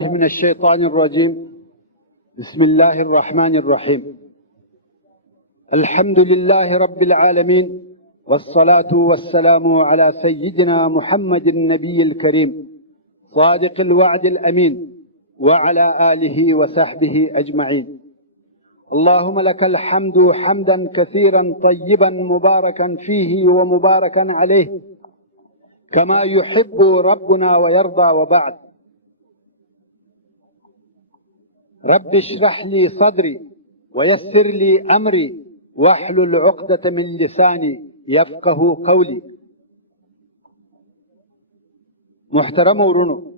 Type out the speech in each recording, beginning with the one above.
من الشيطان الرجيم. بسم الله الرحمن الرحيم. الحمد لله رب العالمين، والصلاة والسلام على سيدنا محمد النبي الكريم صادق الوعد الأمين وعلى آله وصحبه أجمعين. اللهم لك الحمد حمدا كثيرا طيبا مباركا فيه ومباركا عليه كما يحب ربنا ويرضى. وبعد، رب اشرح لي صدري ويسر لي أمري واحلل عقدة من لساني يفقه قولي. محترم ورونو،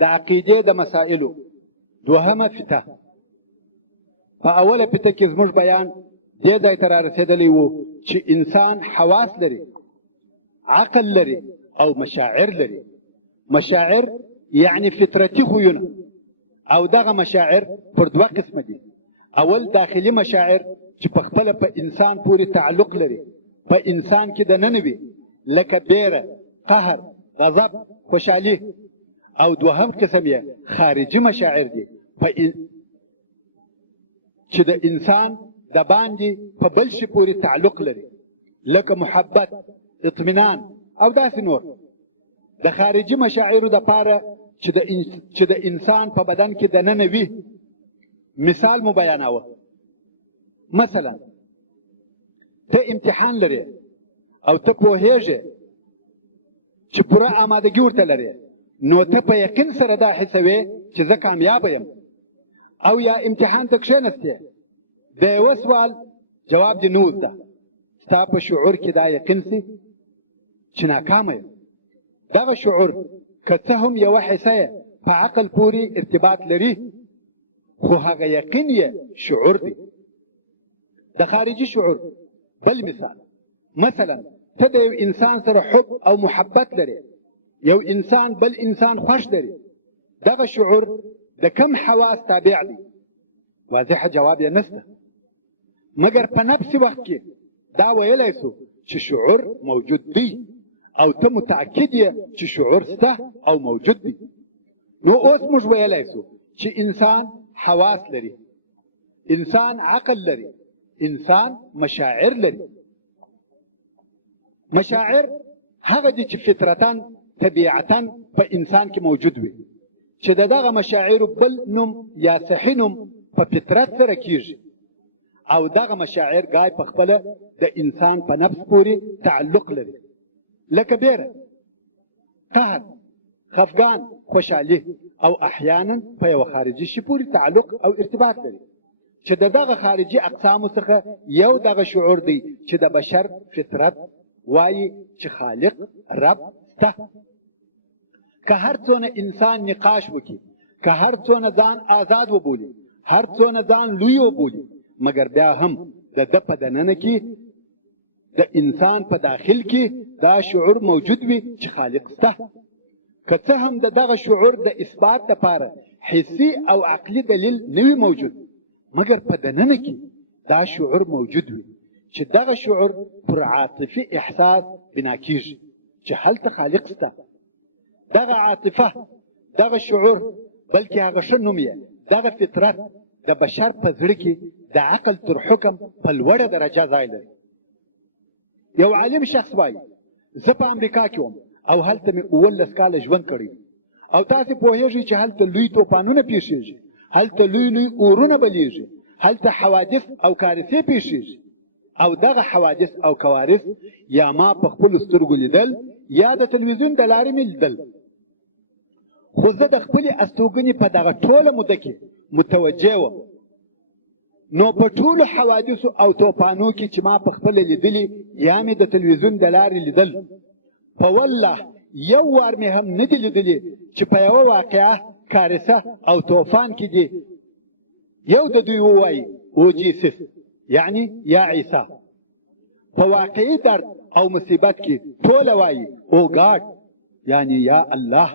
د عقیدې د مسائلو دوهمه فته په اوله فته کې زموږ بیان دې ځای ته رارسېدلی و چې انسان حواس لري، عقل لري او مشاعر لري. مشاعر یعنی فطرتي خویونه، او دغه مشاعر پر دوه قسمه دي. اول داخلي مشاعر چې په خپله په انسان پورې تعلق لري، په انسان کې دننه وي، لکه بیره، قهر، غضب، خوشحالي. او دوهم قسم یې خارجي مشاعر دي چې د انسان د باندې په بل شي پورې تعلق لري، لکه محبت، اطمینان او داسې نور. د خارجي مشاعرو دپاره چې د انسان په بدن کې دننه وي، مثال مو بیاناوه. مثلا ته امتحان لري او ته پوهیږې چې پوره آمادګي ورته لري، نو ته په یقین سره دا حسوې چې زه کامیابه یم. او یا امتحان ته کښېنستې، د یوه سوال جواب دې نه وزده، ستا په شعور کې دا یقین سي چې ناکامه یم. دغه شعور که څه هم یوه حصه یې په عقل پورې ارتباط لري، خو هغه یقین یې شعور دی، د خارجي شعور. بل مثال، مثلا ته د یو انسان سره حب او محبت لري، یو انسان بل انسان خوښ لري. دغه شعور د کم حواس تابع دی؟ واضح جواب یې نشته، مګر په نفس وخت کې دا ویلی سو چې شعور موجود دی، او ته متأکد یې چې شعور سته او موجود دی. نو اوس موږ ویلی سو چې انسان حواس لري، انسان عقل لري، انسان مشاعر لري. مشاعر هغه دي چې فطرتاً طبیعتاً په انسان کې موجود وي، چې دغه مشاعرو بل نوم یا صحیح نوم په فطرت سره کیږي. او دغه مشاعر ګای په خپله د انسان په نفس پورې تعلق لري، لکه بیره، قهر، خفګان، خوشحالي. او احیانا په یو خارجي شي پورې تعلق او ارتباط لري، چې دغه خارجي اقسامو څخه یو دغه شعور دی چې د بشر فطرت وایي چې خالق رب سته. که هر څونه انسان نقاش وکړي، که هر څونه ځان آزاد وبولي، هر څونه ځان لوی وبولي، مګر بیا هم د ده په دننه کې، د انسان په داخل کې دا شعور موجود وي چې خالق سته. که څه هم د دغه شعور د اثبات لپاره حسي او عقلي دلیل نه وي موجود، مګر په دننه کې دا شعور موجود وي چې دغه شعور پر عاطفي احساس بنا کیږي چې هلته خالق سته. دغه عاطفه، دغه شعور، بلکې هغه ښه نوم یې دغه فطرت د بشر په زړه کې د عقل تر حکم په لوړه درجه ځای لري. یو عالم شخص وایي، زه په امریکا کې وم او هلته مې 19 کاله ژوند کړی، او تاسې پوهیږئ چې هلته لوی توپانونه پیښیږي، هلته لوی لوی اورونه بلیږي، هلته حوادث او کارثې پیښیږي. او دغه حوادث او کوارث یا ما په خپلو سترګو لیدل یا د تلویزیون د لارې مې لیدل. خو زه د خپلې استوګنې په دغه ټوله موده کې متوجه وم. نو په ټولو حوادثو او توپانو کې چې ما په خپله لیدلي یا مې د تلویزیون د لارې لیدل، په والله یو وار مې هم نه دي لیدلي چې په یوه واقعه، کارثه او توفان کې دي یو د دوی ووایي او جیسس، یعنی یا عیسی. په واقعي درد او مصیبت کې ټوله وایي او ګاډ، یعنی یا الله.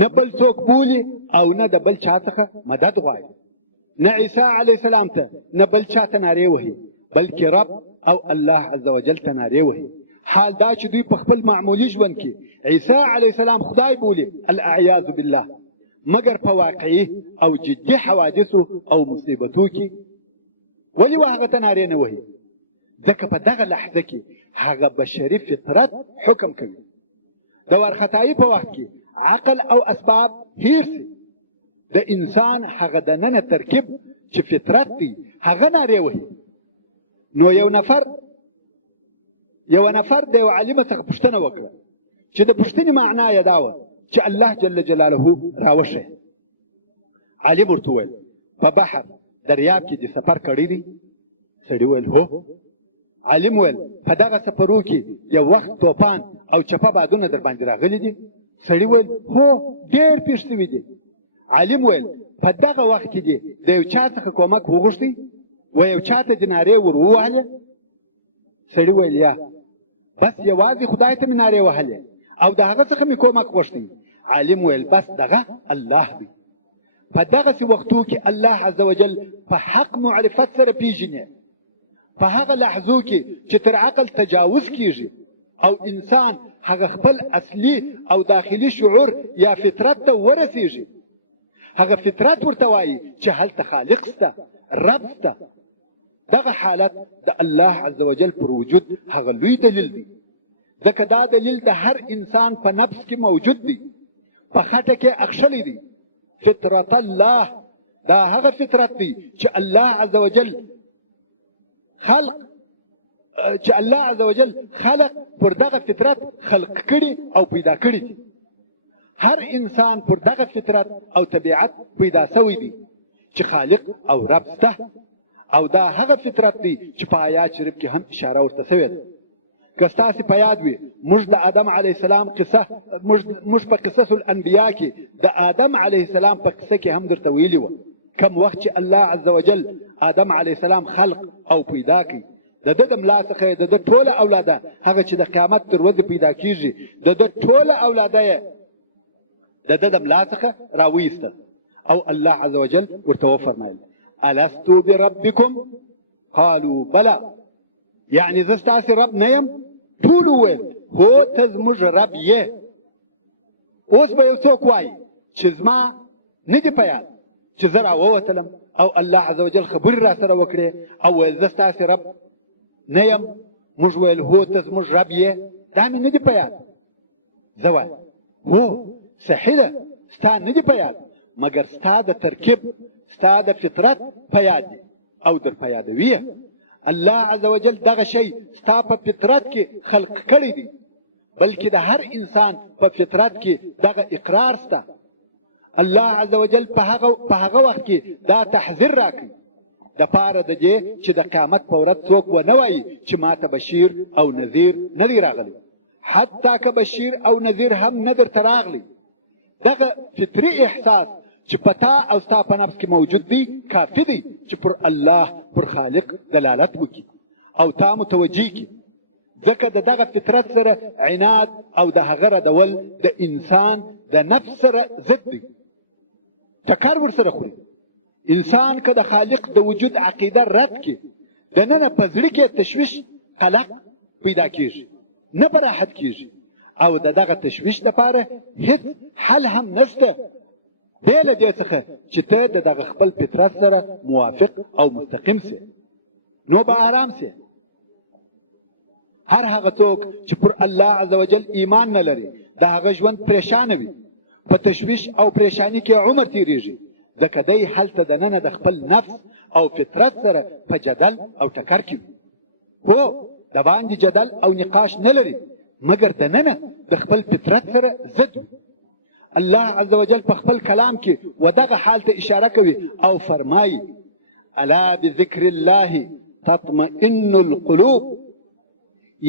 نه بل څوک بولي او نه د بل چا څخه مدد غواړي، نه عیسی علیه السلام ته نه بل چا ته نارې وهي، بلکې رب او الله عز وجل ته نارې وهي. حال دا چې دوی په خپل معمولي ژوند کې عیسی علیه السلام خدای بولي، الاعیاذ بالله، مګر په واقعي او جدي حوادثو او مصیبتو کې ولې هغه ته نارې نه وهي؟ ځکه په دغه لحظه کې هغه بشري فطرت حکم کوي. د وارخطایي په وخت کې عقل او اسباب هیر سي، د انسان هغه دننه ترکیب چې فطرت دی هغه نارې وهي. نو یو نفر د یو عالم څخه پوښتنه وکړه چې د پوښتنې معنا یې دا وه چې الله جل جلاله راوښیه. عالم ورته وویل په بحر دریاب کې دې سفر کړی دی؟ سړي وویل هو. عالم وویل په دغه سفرو کې یو وخت توپان او چپه بادونه در باندې راغلي دي؟ سړي وویل هو، ډېر پېښ شوي دي. عالم وویل په دغه وخت کې دې د یو چا څخه کومک وغوښتی و یو چا ته دې نارې ور ووهلې؟ سړي وویل یا، بس یوازې خدای ته مې نارې وهلې او د هغه څخه مې کومک غوښتی. عالم وویل بس دغه الله دی. په دغسې وختو کې الله عز وجل په حق معرفت سره پیژنې. په هغه لحظو کې چې تر عقل تجاوز کیږي او انسان هغه خپل اصلي او داخلي شعور یا فطرت ته ورسیږي، هغه فطرت ورته وایي چې هلته خالق سته، رب سته. دغه حالت د الله عز وجل پر وجود هغه لوی دلیل دی، ځکه دا دلیل د هر انسان په نفس کې موجود دی، په خټه کې اخښلی دی. فطرت الله دا هغه فطرت دی چې الله عز وجل خلق پر دغه فطرت خلق کړي او پیدا کړي دي. هر انسان پر دغه فطرت او طبیعت پیدا سوی دی چې خالق او رب سته، او دا هغه فطرت دی چې په آیات شریف کې هم اشاره ورته سوې ده. که ستاسې په یاد وي موږ د آدم علیه السلام قصه موږ په قصص الانبیا کې د آدم علیه السلام په قصه کې هم درته ویلي وه. کم وخت چې الله عز وجل آدم علیه السلام خلق او پیدا کړي، د ده د ملا څخه د ده ټوله اولاده هغه چې د قیامت تر ورځې پیدا کېږي د ده ټوله اولاده یې د ده د ملا څخه راویسته او الله عز وجل ورته وفرمایل الستو بربکم قالوا بلا، یعنی زه ستاسې رب نه یم؟ ټول وویل هو ته زموږ رب یې. اوس به یو څوک وایي چې زما نه دي په یاد چې زه راووتلم او الله عز وجل خبرې را سره وکړې او ویل زه ستاسې رب نه یم؟ موږ ویل هو ته زموږ رب یې، دا مې نه دي په یاد. زه وایم هو صحیح ده، ستا نه دي په یاد، مګر ستا د ترکیب ستا د فطرت په یاد دي او در په یادوي. الله عز وجل دغه شی ستا په فطرت کې خلق کړی دی، بلکې د هر انسان په فطرت کې دغه اقرار سته. الله عز وجل په هغه وخت کې دا تحذير راکړي د پاره د دې چې د قیامت په ورځ څوک ونه وایي چې ماته بشیر او نذیر نه دی راغلی، حتی که بشیر او نذیر هم نه درته راغلی. دغه فطري احساس چې پتا او ستا په نفس کې موجود دی کافي دی چې پر الله پر خالق دلالت وکړي او تا متوجه کړي، ځکه د دغه فطرت سره عناد او د هغه ردول د انسان د نفس سره ضد دی، ټکر ورسره خوري. انسان که د خالق د وجود عقیده رد کړي دننه په زړه کې تشویش قلق پیدا کېږي، نه به راحت کېږي او د دغه تشویش دپاره هیڅ حل هم نشته بې له دې څخه چې ته د دغه خپل فطرت سره موافق او مستقیم سې، نو به آرام سې. هر هغه څوک چې پر الله عز وجل ایمان نه لري د هغه ژوند پریشانه وي، په تشویش او پریشانی کې عمر تیریږي، ځکه دی هلته دننه د خپل نفس او فطرت سره په جدل او ټکر کې وي. هو د باندې جدل او نقاش نه لري، مګر دننه د خپل فطرت سره ضد وي. الله عز وجل په خپل کلام کې ودغه حال ته اشاره کوي او فرمایي الا بذکر الله تطمئن القلوب،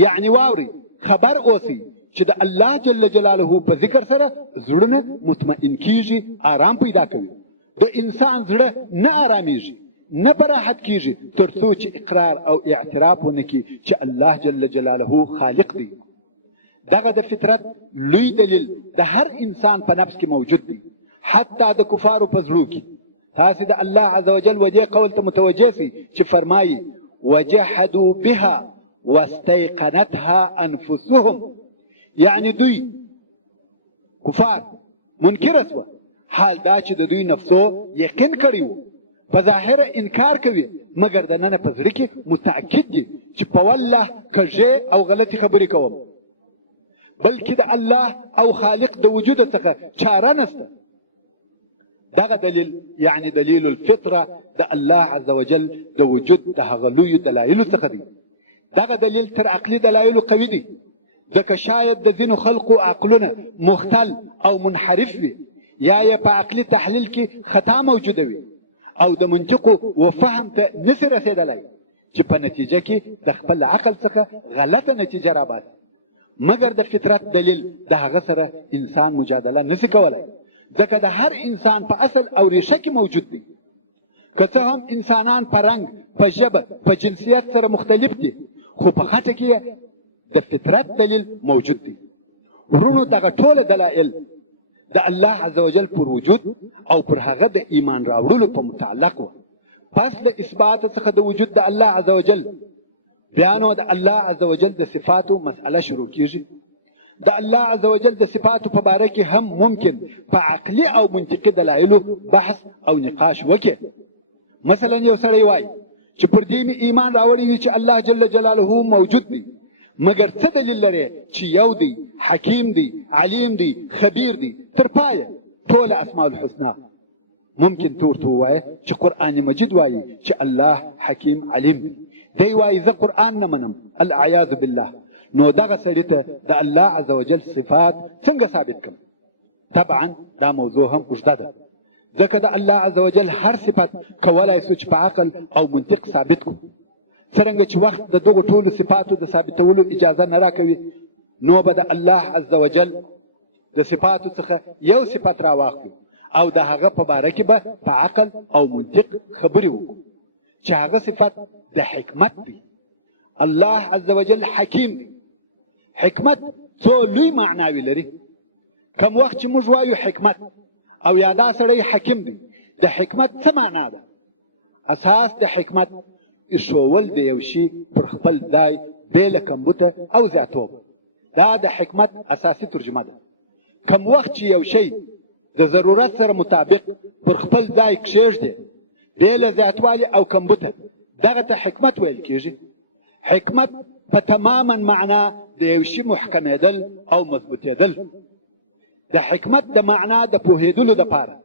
یعنی واوري خبر اوسئ چې د الله جل جلاله په ذکر سره زړونه مطمئن کیږي، آرام پیدا کوي. د انسان زړه نه آرامیږي نه براحت کیږي تر څو چې اقرار او اعتراف ونه کړي چې الله جل جلاله خالق دی. دغه د فطرت لوی دلیل د هر انسان په نفس کې موجود دی، حتی د کفارو په زړو کې. تاسې د الله عز وجل و دې قول ته متوجه سئ چې فرمایي وجحدوا بها واستيقنتها انفسهم، یعنی دوی کفار منکر سو، حال دا چې د دوی نفسو یقین کړی وو، په ظاهر انکار کوي مګر د نن په زړه کې متأکد دي چې په والله کږې او غلطي خبرې کوم، بلکې د الله او خالق د وجود څخه چاره نشته. دغه دلیل یعنی دلیل الفطره د الله عز وجل د وجود د هغه لویو دلایلو څخه دی. دغه دلیل تر عقلي دلایلو قوي دی، ځکه شاید د ځینو خلقو عقلونه مختل او منحرف وي، یا یې په عقلي تحلیل کې خطا موجوده وي او د منطق و فهم ته نسي رسېدلی چې په نتیجه کې د خپل عقل څخه غلطه نتیجه راباسي. مګر د فطرت دلیل د هغه سره انسان مجادله نسي کولی، ځکه د هر انسان په اصل او ریشه کې موجود دی. که څه هم انسانان په رنګ، په ژبه، په جنسیت سره مختلف دي، خو په خټه کې د فطرت دلیل موجود دی. ورونو دغه ټوله دلایل د الله عز وجل پر وجود او پر هغه د ایمان راوړلو په متعلق و. پس د اثبات څخه د وجود د الله عز وجل بیانو د الله عز وجل د صفاتو مسأله شروع کیږي. د الله عز وجل د صفاتو په باره کې هم ممکن په عقلي او منطقي دلایلو بحث او نقاش وکړي. مثلا یو سړی وایي چې پر دې مې ایمان راوړی وي چې الله جل جلاله موجود دی، مګر څه دلیل لري چې یو دی، حکیم دی، علیم دی، خبیر دی، تر پایه ټول اسماء الحسنا. ممکن تورته ووایه چې قرآن مجید وایي چې الله حکیم علیم دی، دی وایي زه قرآن نه منم، العیاذ بالله. نو دغه سړي ته د الله عز وجل صفات څنګه ثابت کړم؟ طبعا دا موضوع هم اوږده ده، ځکه د الله عز وجل هر صفت کولای سو چې په عقل او منطق ثابت کړو. څرنګه چې وخت د دغو ټولو صفاتو د ثابتولو اجازه نه راکوي، نو به د الله عز وجل د صفاتو څخه یو صفت راواخلو او د هغه په باره کې به په عقل او منطق خبرې وکړو چې هغه صفت د حکمت دی. الله عز وجل حکیم دی. حکمت څو لوی معناوي لري. کم وخت چې موږ وایو حکمت او یا دا سړی حکیم دی، د حکمت څه معنا ده؟ اساس د حکمت ایښول د یو شي پر خپل ځای بې له کمبوته او زیاتوب. دا د حکمت اساسي ترجمه ده. کم وخت چې یو شی د ضرورت سره مطابق پر خپل ځای کښېږدي بې له زیاتوالي او کمبوته، دغه ته حکمت ویل کېږي. حکمت په تماما معنا د یو شي محکمېدل او مضبوطېدل. د حکمت د معنا د پوهېدلو دپاره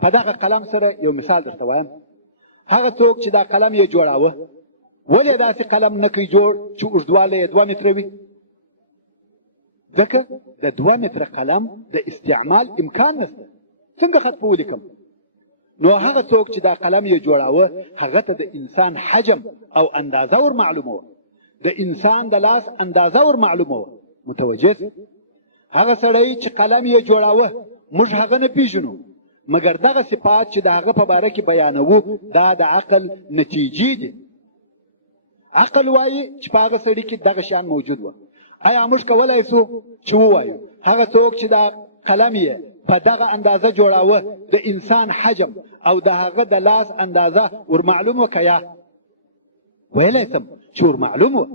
په دغه قلم سره یو مثال درته وایم. هغه څوک چې دا قلم یې جوړاوه، ولې داسې قلم نه کوي جوړ چې اوږدوالی یې 2 متره وي؟ ځکه د 2 متره قلم د استعمال امکان نشته. څنګه خط په ولیکم؟ نو هغه څوک چې دا قلم یې جوړاوه، هغه ته د انسان حجم او اندازه ور معلومه وه، د انسان د لاس اندازه ور معلومه وه. متوجه؟ هغه سړی چې قلم یې جوړاوه موږ هغه نه پیژنو، مګر دغه صفات چې د هغه په باره کې بیانوو دا د عقل نتیجې دي. عقل وایي چې په هغه سړي کې دغه شیان موجود وه. آیا موږ کولی سو چې ووایو هغه څوک چې دا قلم یې په دغه اندازه جوړاوه د انسان حجم او د هغه د لاس اندازه ور معلوم وه که یا؟ ویلی سم چې ور معلوم وه.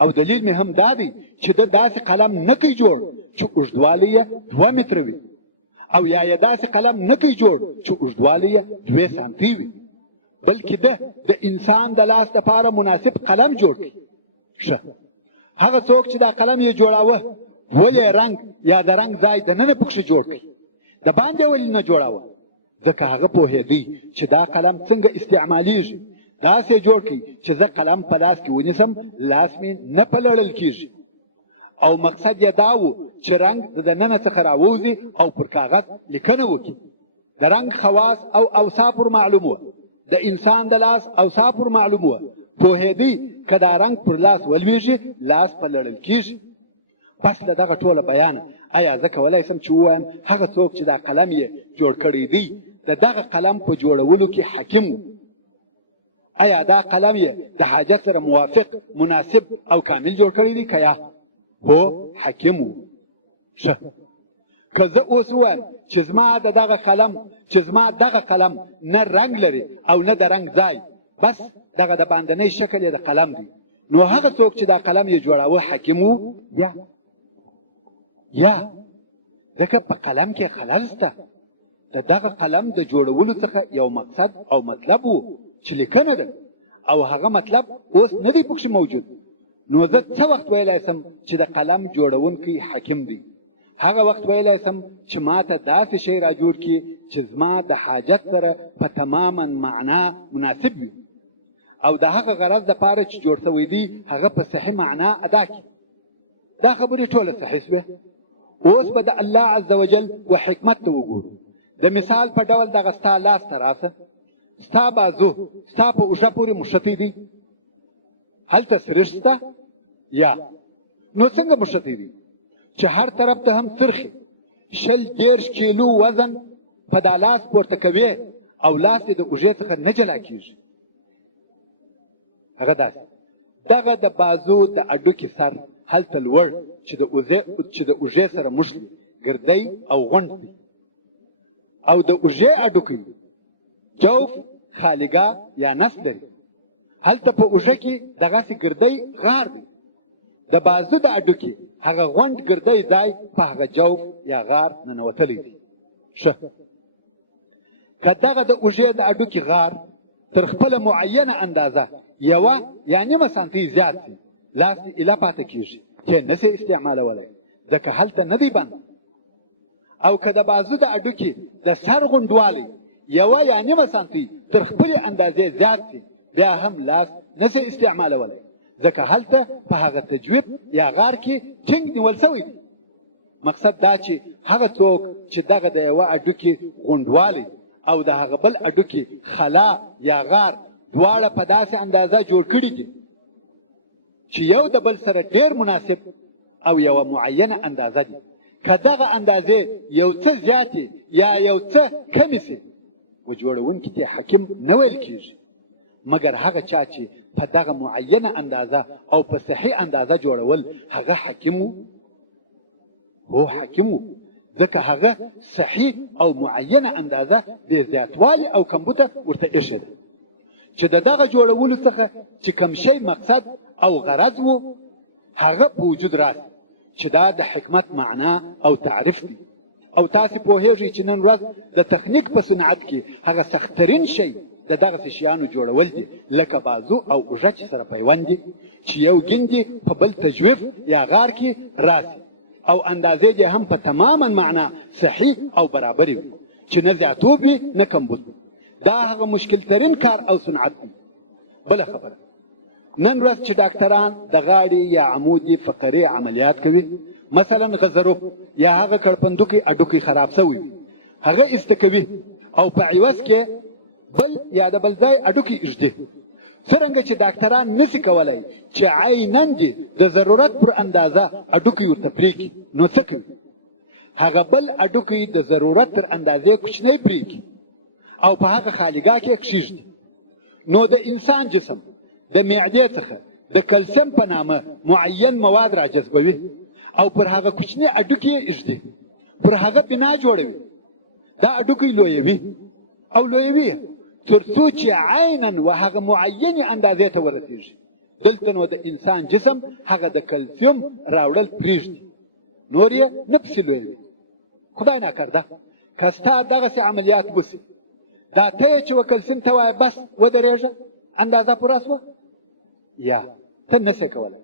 او دلیل مې هم دا دی چې د داسې قلم نه کوي جوړ چې اوږدوالی یې 2 متره وي، او یا یې داسې قلم نه کوي جوړ چې اوږدوالی یې 2 سانتي وي، بلکې ده د انسان د لاس دپاره مناسب قلم جوړ کړي. ښه، هغه څوک چې دا قلم یې جوړاوه ولې رنګ یا د رنګ ځای دننه پکښې جوړ کړي، د باندې ولې نه جوړاوه؟ ځکه هغه پوهېدی چې دا قلم څنګه استعمالیږي. داسې جوړ کړي چې زه قلم په لاس کې ونیسم، لاس مې نه پلړل کېږي. او مقصد یې دا و چې رنګ د دننه څخه راووځي او پر کاغذ لیکنه وکړي. د رنګ خواص او اوصاف ور معلوم وه، د انسان د لاس اوصاف ور معلوم وه. پوهېدی که دا رنګ پر لاس ولویږي، لاس پلړل کېږي. پس له دغه ټوله بیانه آیا زه کولی سم چې ووایم هغه څوک چې دا قلم یې جوړ کړی دی د دغه قلم په جوړولو کې حکیم و؟ آیا دا قلم یې د حاجت سره موافق، مناسب او کامل جوړ کړی دی که یا؟ هو، حکیم و. ښه، که زه اوس ووایم چې زما دغه قلم نه رنګ لري او نه د رنګ ځای، بس دغه د باندنی شکل یې د قلم دی، نو هغه څوک چې دا قلم یې جوړاوه حاکم و یا ځکه په قلم کې خلل شته. د دغه قلم د جوړولو څخه یو مقصد او مطلب و چې لیکنه ده او هغه مطلب اوس نه دی پکښې موجود. نو زه څه وخت ویلی سم چې د قلم جوړونکی حاکم دی؟ هغه وخت ویلی سم چې ما ته داسې شی را جوړ کړي چې زما د حاجت سره په تماما معنا مناسب وي او د هغه غرض دپاره چې جوړ شوی دی هغه په صحیح معنا ادا کړي. دا خبرې ټوله صحیح شوې. اوس به د الله عز وجل و حکمت ته وګورو. د مثال په ډول دغه ستا لاس ته راسه، ستا بازو ستا په اوږه پورې مښتی دی، هلته سرش شته یا نو څنګه مښتی دی چې هر طرف ته هم سرخې 20-30 کیلو وزن په دا لاس پورته کوي او لاس یې د اوږې څخه نه جلا کېږي. هغه داسې دغه د بازو د اډوکې سر هلته لوړ چې د اوږې سره مښلي ګردی او غونډ دی او د اوږې اډوکې جوف خالګه یا نس لري. هلته په اوږه کې دغسې ګردی غار دی. د بازو د اډوکې هغه غونډ ګردی ځای په هغه جوف یا غار ننوتلی دی. ښه، که دغه د اوږې د اډوکې غار تر خپله معینه اندازه یوه یا نیمه سانتي زیات شي، لاس دې ایله پاته کېږي چې نه شي استعمالولی ځکه هلته نه دی بند. او که د بازو د اډوکې د سر غونډوالی یوه یا نیمه سانتي تر خپلې اندازې زیات شي، بیا هم لاس نه شي استعمالولی ځکه هلته په هغه تجویب یا غار کې ټینګ نیول شوی دی. مقصد دا چې هغه څوک چې دغه د یوه اډوکې غونډوالی او د هغه بل اډوکې خلا یا غار دواړه په داسې اندازه جوړ کړي دي چې یو د بل سره ډېر مناسب او یوه معینه اندازه دي. که دغه اندازې یو څه زیاتې یا یو څه کمې سي، و جوړونکي ته حاکم نه ویل کېږي مګر هغه چا چې په دغه معینه اندازه او په صحیح اندازه جوړول هغه حاکم و. هو حاکم و ځکه هغه صحیح او معینه اندازه بې زیاتوالي او کمبوته ورته ایښې ده چې د دغه جوړولو څخه چې کوم شی مقصد او غرض و هغه په وجود راسي چې دا د حکمت معنا او تعریف دی. او تاسې پوهیږئ چې نن ورځ د تخنیک په صنعت کې هغه سختترین شی د دغسې شیانو جوړول دي لکه بازو او اوږه چې سره پیوند دي چې یو ګیندې په بل تجویف یا غار کې راسي او اندازې دې هم په تماما معنا صحیح او برابرې وي چې نه زیاتوب وي نه کمبود. دا هغه مشکل ترین کار او صنعت دی. بله خبره، نن ورځ چې ډاکټران د غاړې یا عمودي فقرې عملیات کوي، مثلا غزروف یا هغه کړپندوکي اډوکي خراب شوی وي هغه ایسته کوي او په عوض کې بل یا د بل ځای اډوکي ایږدي. څرنګه چې ډاکټران نشي کولی چې عیناً دې د ضرورت پر اندازه اډوکي ورته پرېږدي، نو څه کوي؟ هغه بل اډوکي د ضرورت تر اندازې کوچنی پرېږدي او په هغه خالګاه کې کښېږدي. نو د انسان جسم د معدې څخه د کلسیم په نامه معین مواد را جذبوي او پر هغه کوچني اډوکي یې ایږدي، پر هغه بنا جوړوي. دا اډوکي لویوي او لویوي تر څو چې عیناً و هغه معینې اندازې ته ورسېږي. دلته نو د انسان جسم هغه د کلسیم راوړل پرېږدي، نور یې نه پسې لویوي. خدای ناکرده که ستا دغسې عملیات وسي، دا ته یې چې و کلسیم ته وایه بس ودرېږه اندازه پوره سوه، یا ته نسې کولی.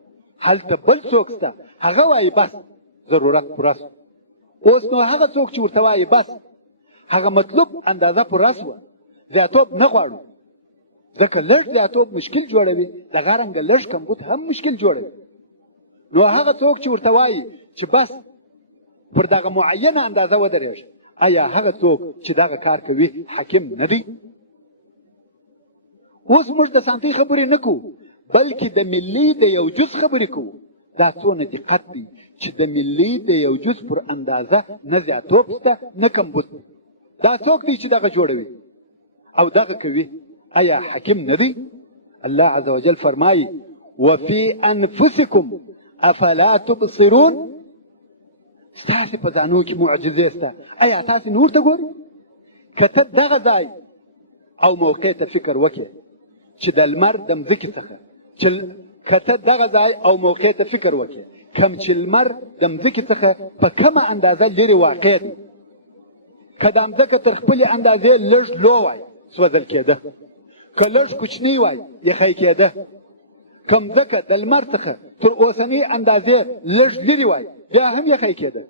هلته بل څوک شته هغه وایي بس ضرورت پوره سو. اوس نو هغه څوک چې ورته وایي بس هغه مطلوب اندازه پوره سوه، زیاتوب نه غواړو ځکه لږ زیاتوب مشکل جوړوي، دغه رنګه لږ کمبود هم مشکل جوړوي. نو هغه څوک چې ورته وایي چې بس پر دغه معینه اندازه ودرېږه، آیا هغه څوک چې دغه کار کوي حاکم نه دی؟ اوس موږ د سانتي خبرې نه کوو بلکې د ملي د یو جز خبرې کوو. دا څونه دقت دی چې د ملي د یو جز پر اندازه نه زیاتوب شته نه کمبود. دا څوک دی چې دغه جوړوي او دغه کوي؟ آیا حاکم نه دی؟ الله عز وجل فرمایي وفي انفسکم افلا تبصرون. ستاسې په ځانو کې معجزې شته، آیا تاسې نور ته ګورئ؟ که ته دغه ځای او موقع ته فکر وکړې چې د لمر د مځکې څخه چې که ته دغه ځای او موقع ته فکر وکړې کم چې لمر د مځکې څخه په کمه اندازه لرې واقع دی، که دا مځکه تر خپلې اندازې لږ لو وای سوځل کېده، که لږ کوچنی وای یخی کېده، که مځکه د لمر څخه تر اوسنۍ اندازې لږ لرې وای بیا هم یخی کېده،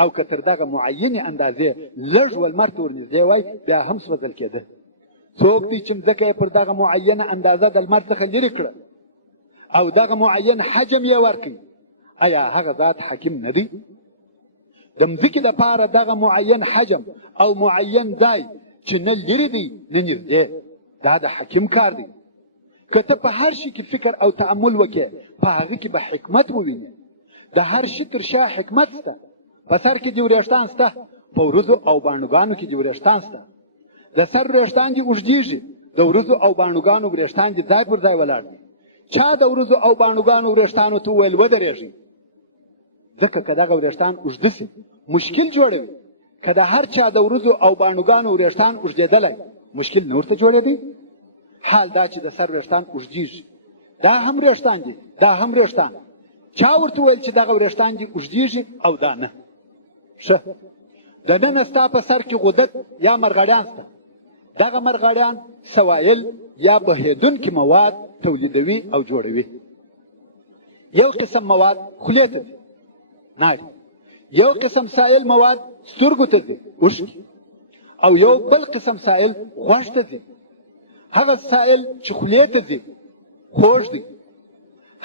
او که تر دغه معینې اندازې لږ ولمر ته ورنږدې وای بیا هم سوځل کېده. څوک دی چې مځکه یې پر دغه معینه اندازه د لمر څخه لرې کړه او دغه معین حجم یې ورکړي، آیا هغه ذات حکیم نه دی؟ د مځکې لپاره دغه معین حجم او معین ځای چې نه لرې دی نه نږدې، دا د حکیم کار دی. که ته په هر شي کې فکر او تأمل وکړې په هغه کې به حکمت ووینې. د هر شي تر شا حکمت شته. په سر کې دې وریښتان شته، په وریځو او باڼوګانو کې دې وریښتان شته. د سر وریښتان دې اوږدېږي، د وریځو او باڼوګانو وریښتان دې ځای پر ځای ولاړ دي. چا د وریځو او باڼوګانو وریښتانو ته وویل ودرېږئ؟ ځکه که دغه وریښتان اوږده سي مشکل جوړوي. که د هر چا د وریځو او باڼوګانو وریښتان اوږدېدلی مشکل نه ورته جوړېدی؟ حال دا چې د سر وریښتان اوږدېږي، دا هم وریښتان دي، دا هم وریښتان. چا ورته وویل چې دغه وریښتان دي اوږدېږي او دا نه؟ ښه، دننه ستا په سر کې غدد یا مرغړیان شته. دغه مرغړیان سوایل یا بهېدونکي مواد تولیدوي او جوړوي. یو قسم مواد خولې ته ځي، ناړي. یو قسم سایل مواد سترګو ته ځي، اوښکې. او یو بل قسم سایل غوږ ته ځي. هغه سایل چې خولې ته ځي خوږ دی،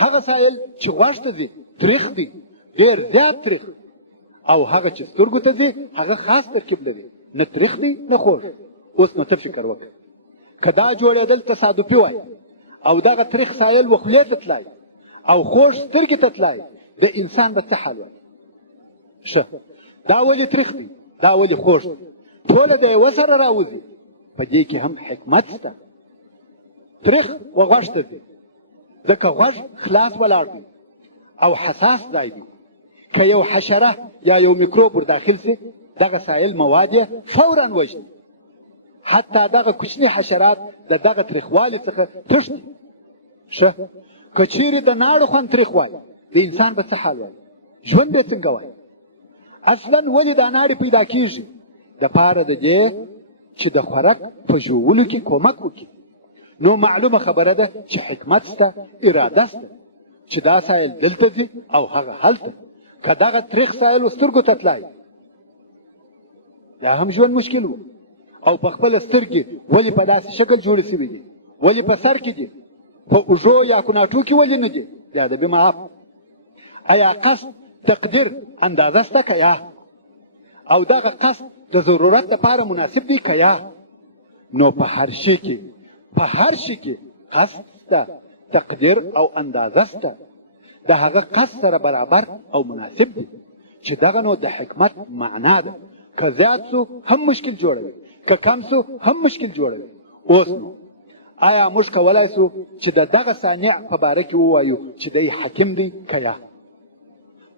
هغه سایل چې غوږ ته ځي تریخ دی، ډېر زیات تریخ. او هغه چې سترګو ته ځي هغه خاص ترکیب لري، نه تریخ دی نه خوږ. اوس نو ته فکر وکړه، که دا جوړېدل تصادفي وای او دغه تریخ سایل و خولې ته تلای او خوږ سترګې ته تلای، د انسان به څه حال وای؟ ښه، دا ولې تریخ دی، دا ولې خوږ دی؟ ټوله د یوه سره راوځي. په دې کې هم حکمت شته. تریخ و غوږ ته ځي ځکه غوږ خلاص ولاړ دی او حساس ځای دی. که یو حشره یا یو میکروب ور داخل سي دغه سایل مواد یې فورا وژني. حتی دغه کوچني حشرات د دغه تریخوالي څخه تښتي. ښه، که چیرې د ناړو خوند تریخ وای د انسان به څه حال وای؟ ژوند به څنګه وای؟ اصلا ولې دا ناړې پیدا کیږي؟ د پاره د دې چې د خوراک په ژوولو کې کومک وکړي. نو معلومه خبره ده چې حکمت شته، اراده شته، چې دا سایل دلته ځي او هغه هلته. که دغه تریخ سایل سترګو ته تلای دا هم ژوند مشکل و. او په خپله سترګې ولې په داسې شکل جوړې شوي دي؟ ولې په سر کې دي؟ په اوږو یا کناټو کې ولې نه دي؟ یا د معاف. آیا قصد تقدیر اندازه شته که یا؟ او دغه قصد د ضرورت لپاره مناسب دی که یا؟ نو په هر شي کې، په هر شي کې قصد شته، تقدیر او اندازه شته. د هغه قصد سره برابر او مناسب دی، چې دغه نو د حکمت معنا ده. که زیات سو هم مشکل جوړوي، که کم سو هم مشکل جوړوي. اوس نو آیا موږ کولای سو چې د دغه صانع په باره کې ووایو چې دی حکیم دی که یا؟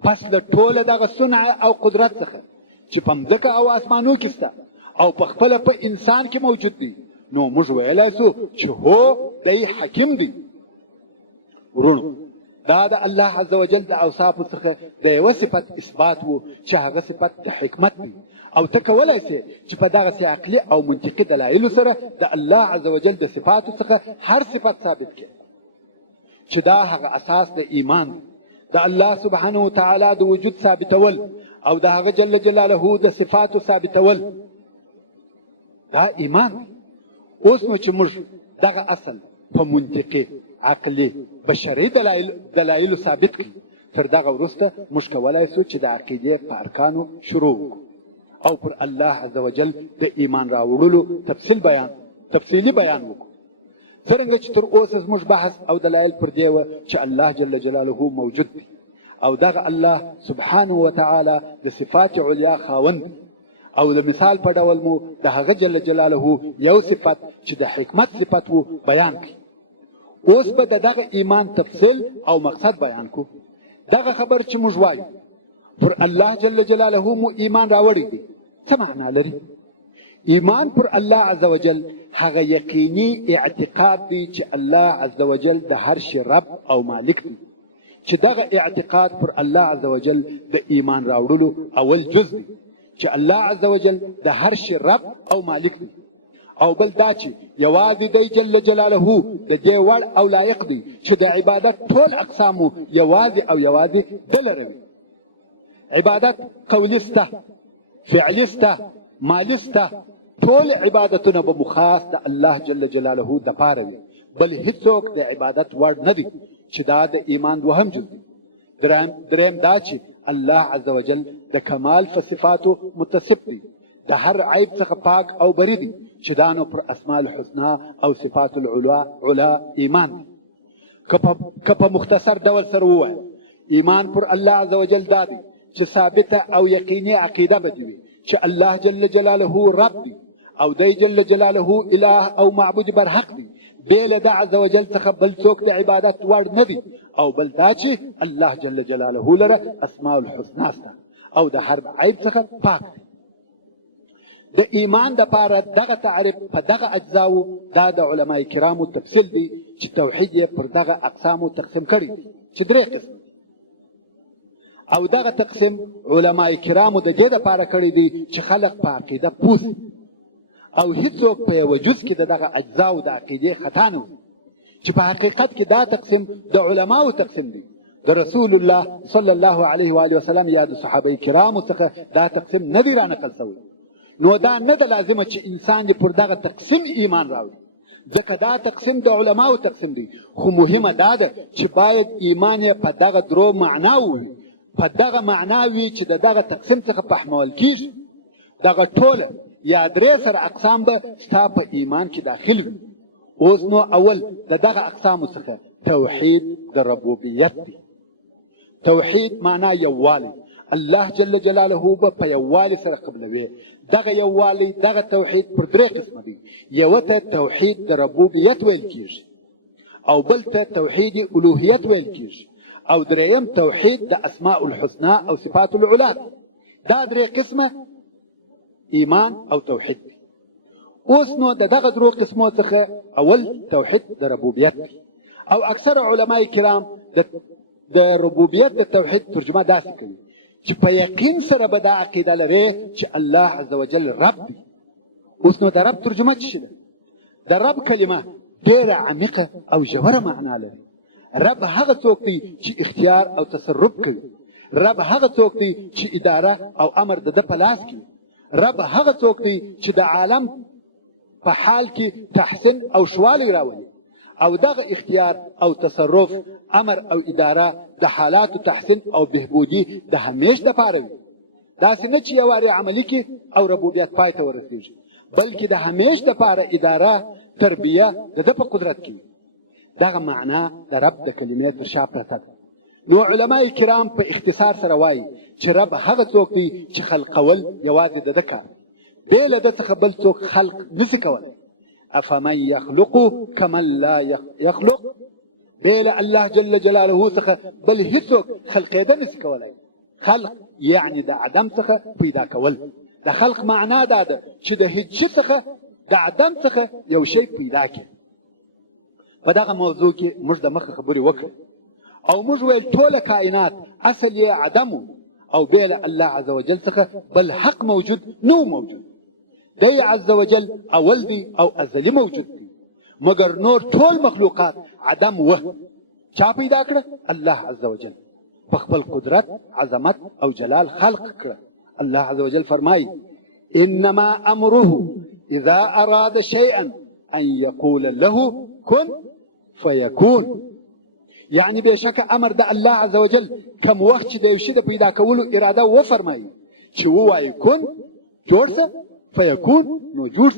پس د ټوله دغه صنع او قدرت څخه چې په مځکه او اسمانو کې شته او په خپله په انسان کې موجود دی، نو موږ ویلای سو چې هو دی حکیم دی. ورونو، دا د الله عز وجل د اوصافو څخه د یوه صفت اثبات و چې هغه صفت د حکمت دی. او ته کولی سې چې په دغسې عقلي او منطقي دلایلو سره د الله عز وجل د صفاتو څخه هر صفت ثابت کړي، چې دا هغه اساس د ایمان دی. د الله سبحانه وتعالی د وجود ثابتول او د هغه جل جلاله د صفاتو ثابتول دا ایمان دی. اوس نو چې موږ دغه اصل په منطقي، عقلي، بشري دلایلو ثابت کړي، تر دغه وروسته موږ کولی سو چې د عقیدې په ارکانو شروع وکړو او پر الله عز وجل د ایمان راوړلو تفصیلي بیان وکړو. څرنګه چې تر اوسه زموږ بحث او دلایل پر دې وه چې الله جل جلاله موجود دی او دغه الله سبحانه وتعالی د صفات علیا خاوند دی. او د مثال په ډول مو د هغه جل جلاله یو صفت چې د حکمت صفت وو بیان کړي. اوس به دغه ایمان تفصیل او مقصد بیان کو. دغه خبر چې موږ وایو پر الله جل جلاله مو ایمان راوړی دی څه معنا لري؟ ایمان پر الله عزوجل هغه یقیني اعتقاد دی چې الله عزوجل د هر شي رب او مالک دی، چې دغه اعتقاد پر الله عزوجل د ایمان راوړلو اول جز دی، چې الله عزوجل د هر شي رب او مالک دی. او بل دا چې یوازې دی جل جلاله د دې وړ او لایق دی چې د عبادت ټول اقسامو یوازې او یوازې ده لروي. عبادت قولي سته، فعلي سته، مالي سته، ټول عبادتونه به مخاص د الله جل جلاله د پاره وي، بل هیڅوک د عبادت وړ نه دی، چې دا د ایمان دوهم جز دی. دریم دا چې الله عزوجل د کمال په صفاتو متصف دی، د هر عیب څخه پاک او بری دی، چې دا نو پر اسماء الحسنا او صفات العلا ایمان دی. که په مختصر ډول سره ووایو، ایمان پر الله عزوجل دا دی چې ثابته او یقیني عقیده به وي چې الله جل جلاله رب دی او دی جل جلاله اله او معبود برحق دی، بې له د عزوجل څخه بل څوک د عبادت وړ نه دی. او بل دا چې الله جل جلاله لره اسماء الحسنا سته او د هر عیب څخه پاک دی. د ایمان د پاره دغه تعریف په دغه اجزاو دا د علماء کرامو تفصیل دی چې توحید یې پر دغه اقسامو تقسیم کړی دی چې درې قسم، او دغه تقسیم علماء کرامو د دې لپاره کړی دی چې خلق په عقیده پوه شي او هیڅوک په یوه جز کې دغه اجزاو د عقیدې خطا نه وي، چې په حقیقت کې دا تقسیم د علماو تقسیم دی، د رسول الله صلی الله علیه و آله وسلم یا د صحابه کرامو څخه دا تقسیم نه دی رانقل شوی. نو دا نه ده لازمه چې انسان دې پر دغه تقسیم ایمان راوړي، ځکه دا تقسیم د علماو تقسیم دی، خو مهمه دا ده چې باید ایمان یې په دغه درو معناو وي، په دغه معنا وي چې د دغه تقسیم څخه فهمول کېږي. دغه ټوله یا درې سره اقسام به ستا په ایمان کې داخل وي. اوس نو اول د دغه اقسامو څخه توحید د ربوبیت دی. توحید معنا یووالی، الله جل جلاله به په یووالي سره قبلوي. دغه یووالی دغه توحید پر درې قسمه دی، یو ته توحید د ربوبیت ویل کېږي، او بل ته توحید الوهیت ویل کېږي، او دریم توحید د اسماء الحسنا او صفات العلا. دا درې قسمه ایمان او توحید دی. اوس نو دغه درو قسمو څخه اول توحید د ربوبیت دی، او اکثر علماء کرام د ربوبیت د توحید ترجمه داسې کوي چې په یقین سره به دا عقیده لري چې الله عزوجل رب دی. اوس نو د رب ترجمه څه ده؟ د رب کلمه ډیره عمیقه او ژوره معنا لري. رب هغه څوک دی چې اختیار او تصرف کوي، رب هغه څوک دی چې اداره او امر د ده په لاس کې، رب هغه څوک دی چې د عالم په حال کې تحسین او شوالی راولي، او دغه اختیار او تصرف، امر او اداره د حالاتو تحسین او بهبودی د همیش د پاره وي. داسې نه چې یو وارې عملي کې او ربوبیت پای ته ورسېږي، بلکې د همیش د پاره اداره تربیه د ده په قدرت کې وي. دغه معنا د رب د کلمې تر شا پرته ده. نو علماء کرام په اختصار سره وایي چې رب هغه څوک دی چې خلقول یوازې د ده کار، بې له ده څخه بل څوک خلق نشي کولی. افمن یخلق کمن لا یخلق، بې له الله جل جلاله څخه بل هیڅوک خلقېده نشي کولی. خلق یعنی د عدم څخه پیدا کول. د خلق معنا دا ده چې د هیڅ شي څخه د عدم څخه یو شی پیدا کړي. په دغه موضوع کې موږ د مخه خبرې وکړې او موږ ویل ټوله کائنات اصل یې عدم او بې له الله عزوجل څخه بل حق موجود نو موجود دی. عزوجل اول دی او ازلی موجود دی، مګر نور ټول مخلوقات عدم و. چا پیدا کړه؟ الله عزوجل په خپل قدرت، عظمت او جلال خلق کړه. الله عزوجل فرمایي انما امره اذا اراد شيئا ان يقول له كن فيكون. یعنی بشک امر د الله عزوجل کوم وخت چې د یو شي د پیدا کولو اراده و فرمایي چې ووایي کن جوړ شه فیکون نو جوړ.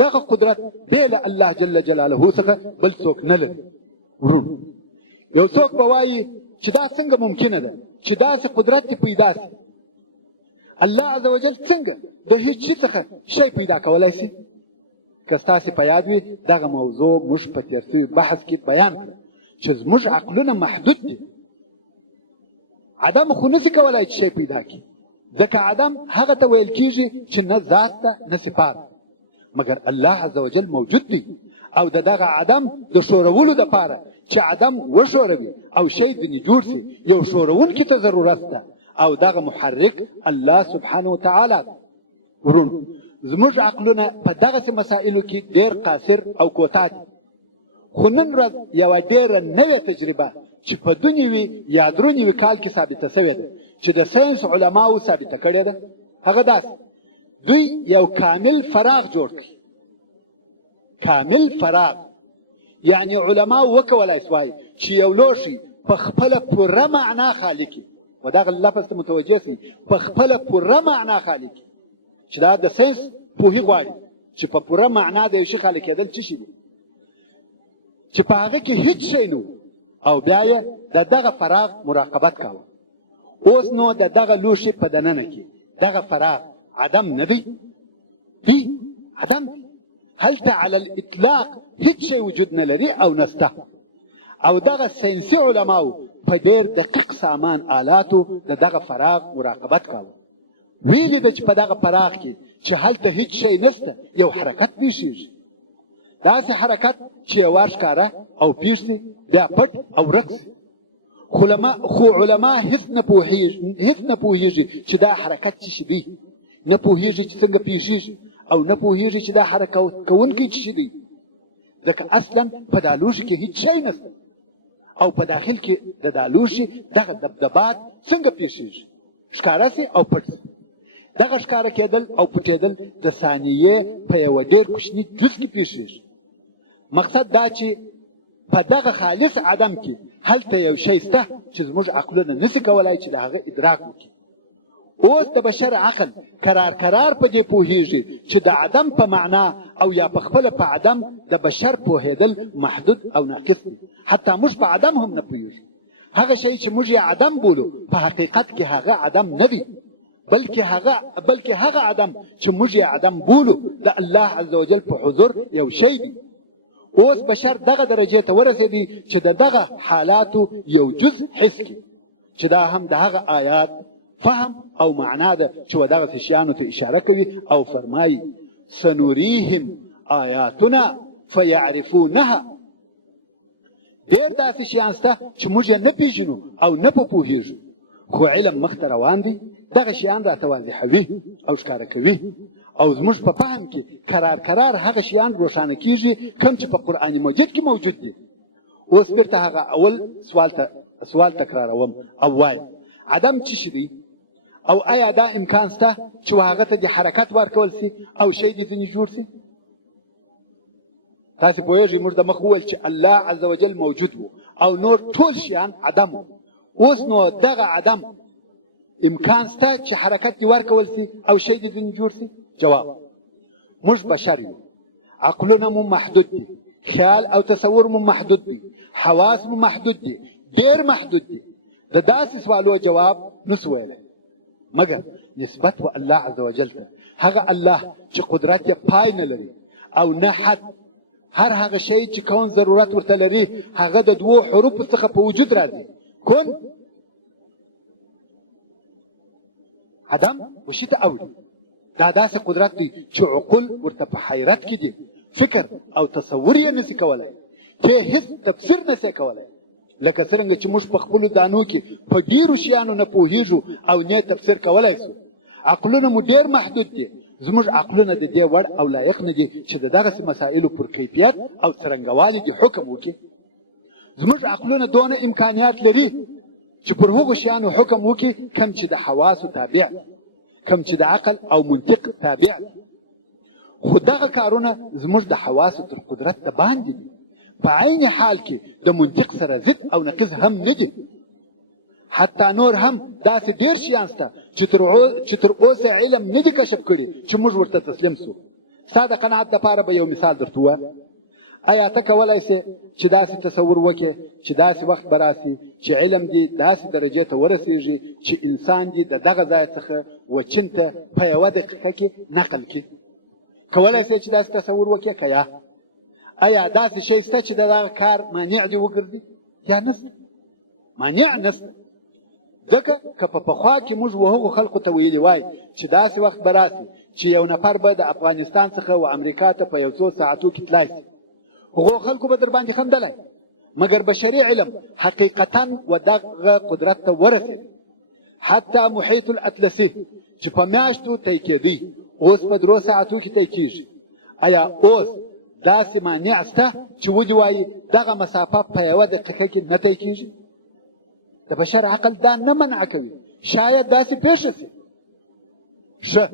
دغه قدرت بې له الله جل جلاله څخه بل څوک نه لري. ورون یو څوک به وایي چې دا څنګه ممکنه ده چې داسې قدرت دې پیدا شي؟ الله عزوجل څنګه د هیڅ شي څخه شی پیدا کولی شي؟ که ستاسې په یاد وي دغه موضوع موږ په تېر شوي بحث کې بیان کړه چې زموږ عقلونه محدود دي. عدم خو نشي کولی چې شی پیدا کړي، ځکه عدم هغه ته ویل کېږي چې نه ذات ته نه صفات، مګر الله عز وجل موجود دی او د دغه عدم د ښورولو دپاره چې عدم وښوروي او شی ځینې جوړ سي یو ښورونکي ته ضرورت ده او دغه محرک الله سبحانه وتعالی ده. ورونو زموږ عقلونه په دغسې مسائلو کې ډېر قاصر او کوتاه دي، خو نن ورځ یوه ډېره نوې تجربه چې په 2000 یا 3000 کال کې ثابته شوې ده چې د ساینس علماو ثابته کړې ده، هغه داسې دوی یو کامل فراغ جوړ کړي. کامل فراغ یعنی علماو وکولای سوای چې یو لوښي په خپله پوره معنا خالي کړي، و دغه لفظ ته متوجه سئ، په خپله پوره معنا خالي کړي، چې دا د ساینس پوهې غواړي چې په پوره معنا د یو شي خالي کېدل څه شي دي، چې په هغه کې هیڅ شی نه او بیا یې د دغه فراغ مراقبت کاوه. اوس نو د دغه لوښي په دننه کې دغه فراغ عدم نه دی؟ دی عدم دی. هلته علی الاطلاق هیڅ شی وجود نه لري او نسته. او دغه ساینسي علماو په ډېر دقیق سامان آلاتو د دغه فراغ مراقبت کاوه. ویلي ده چې په دغه فراغ کې چې هلته هیڅ شی نسته، یو حرکت پیښیږي، داسې حرکت چې یو وار ښکاره او پیښ سي بیا پټ او ورک سي. خو علما هیڅ نه پوهیږي چې دا حرکت څه شي دی، نه پوهیږي چې څنګه پیښیږي او نه پوهیږي چې دا حرکت کوونکی څه شي دی، ځکه اصلا په دا لوښي کې هیڅ شی نسته او په داخل کې د دا لوښي دغه دبدبات څنګه پیښیږي، ښکاره سي او پټ سي. دغه ښکاره کېدل او پټېدل د ثانیې په یوه ډېر کوچني جز کې پیښیږي. مقصد دا چې په دغه خالص عدم کې هلته یو شی شته چې زموږ عقلونه نسي کولای چې د هغه ادراک وکړي. اوس د بشر عقل کرار په دې پوهیږي چې د عدم په معنا او یا په خپله په عدم د بشر پوهېدل محدود او ناقص دي. حتی موږ په عدم هم نه پوهیږو. هغه شی چې موږ یې عدم بولو په حقیقت کې هغه عدم نه دی، بلکې هغه عدم چې موږ یې عدم بولو د الله عز وجل په حضور یو شی دی. اوس بشر دغه درجې ته ورسېدی چې د دغه حالاتو یو جز حس کړي، چې دا هم د هغه آیات فهم او معنا ده چې دغه شیانو ته اشاره کوي او فرمایي سنوریهم آیاتنا فیعرفونها. ډېر داسې شیان شته چې موږ یې نه پېژنو او نه په پوهېږو، خو علم مخته روان دی، دغه شیان راته واضحوي او ښکاره کوي او زموږ په فهم کې کرار هغه شیان روښانه کېږي کوم چې په قرآن مجید کې موجود دي. اوس بیرته هغه اول سوال تکراروم او وایم عدم څه شي دی او آیا دا امکان شته چې هغه ته د حرکت ورکول سي او شی دې ځینې جوړ سي؟ تاسې پوهېږئ موږ د مخ وویل چې الله عز وجل موجود و او نور ټول شیان عدم و. اوس نو دغه عدم امکان شته چې حرکت دې ورکول سي او شی دې ځینې جوړ سي؟ جواب: موږ بشر یو، عقلونه مو محدود دي، خیال او تصور مو محدود دي، حواس مو محدود دي، ډېر محدود دي. د داسې سوالو جواب نسو ویلی مګر نسبت و الله عز وجل ته، هغه الله چې قدرت یې پای نه لري او نه حد. هر هغه شی چې کون ضرورت ورته لري هغه د 2 حروفو څخه په وجود راځي، کن عدم وشي ته اوړي. دا داسې قدرت دی چې عقول ورته په حیرت کې دي، فکر او تصور یې نسي کولای، چې هیڅ تفسیر نسي کولای. لکه څرنګه چې موږ په خپلو دانو کې په ډېرو شیانو نه پوهېږو او نه تفسیر کولی سو. عقلونه مو ډېر محدود دي. زموږ عقلونه د دې وړ او لایق نه دي چې د دغسې مسایلو پر کیفیت او څرنګوالي دې حکم وکړي. زموږ عقلونه دونه امکانیات لري چې پر هغو شیانو حکم وکړي کوم چې د حواسو تابع، کوم چې د عقل او منطق تابع. خو دغه کارونه زموږ د حواسو تر قدرت د باندې دي، په عین حال کې د منطق سره ضد او نقیض هم نه دي. حتی نور هم داسې ډېر شیان شته چې تر اوسه علم نه دي کشف کړي چې موږ ورته تسلیم سو. ستا د قناعت دپاره به یو مثال درته ووایم. آیا ته کولی سې چې داسې تصور وکړې چې داسې وخت به راسي چې علم دې داسې درجې ته ورسېږي چې انسان دې د دغه ځای څخه وچین ته په 1 دقیقه کې نقل کړي؟ کولی سې چې داسې تصور وکړې که یا؟ آیا داسې شی شته چې د دغه کار مانع دې وګرځي یا نسته؟ مانع نسته. ځکه که په پخوا کې موږ هغو خلکو ته ویلي وای چې داسې وخت به راسي چې یو نفر به د افغانستان څخه و امریکا ته په یو څو ساعتو کې تلای شي، هغو خلکو به در باندې خندلی. مګر بشري علم حقیقتا و دغه قدرت ته ورسېد. حتی محیط الاطلسي چې په میاشتو طی کېدی اوس په 3 ساعتو کې طی کېږي. آیا اوس داسې مانع شته چې ودې وایي دغه مسافه په 1 دقیقه کې نه طی کېږي؟ د بشر عقل دا نه منع کوي. شاید داسې پېښه شي. ښه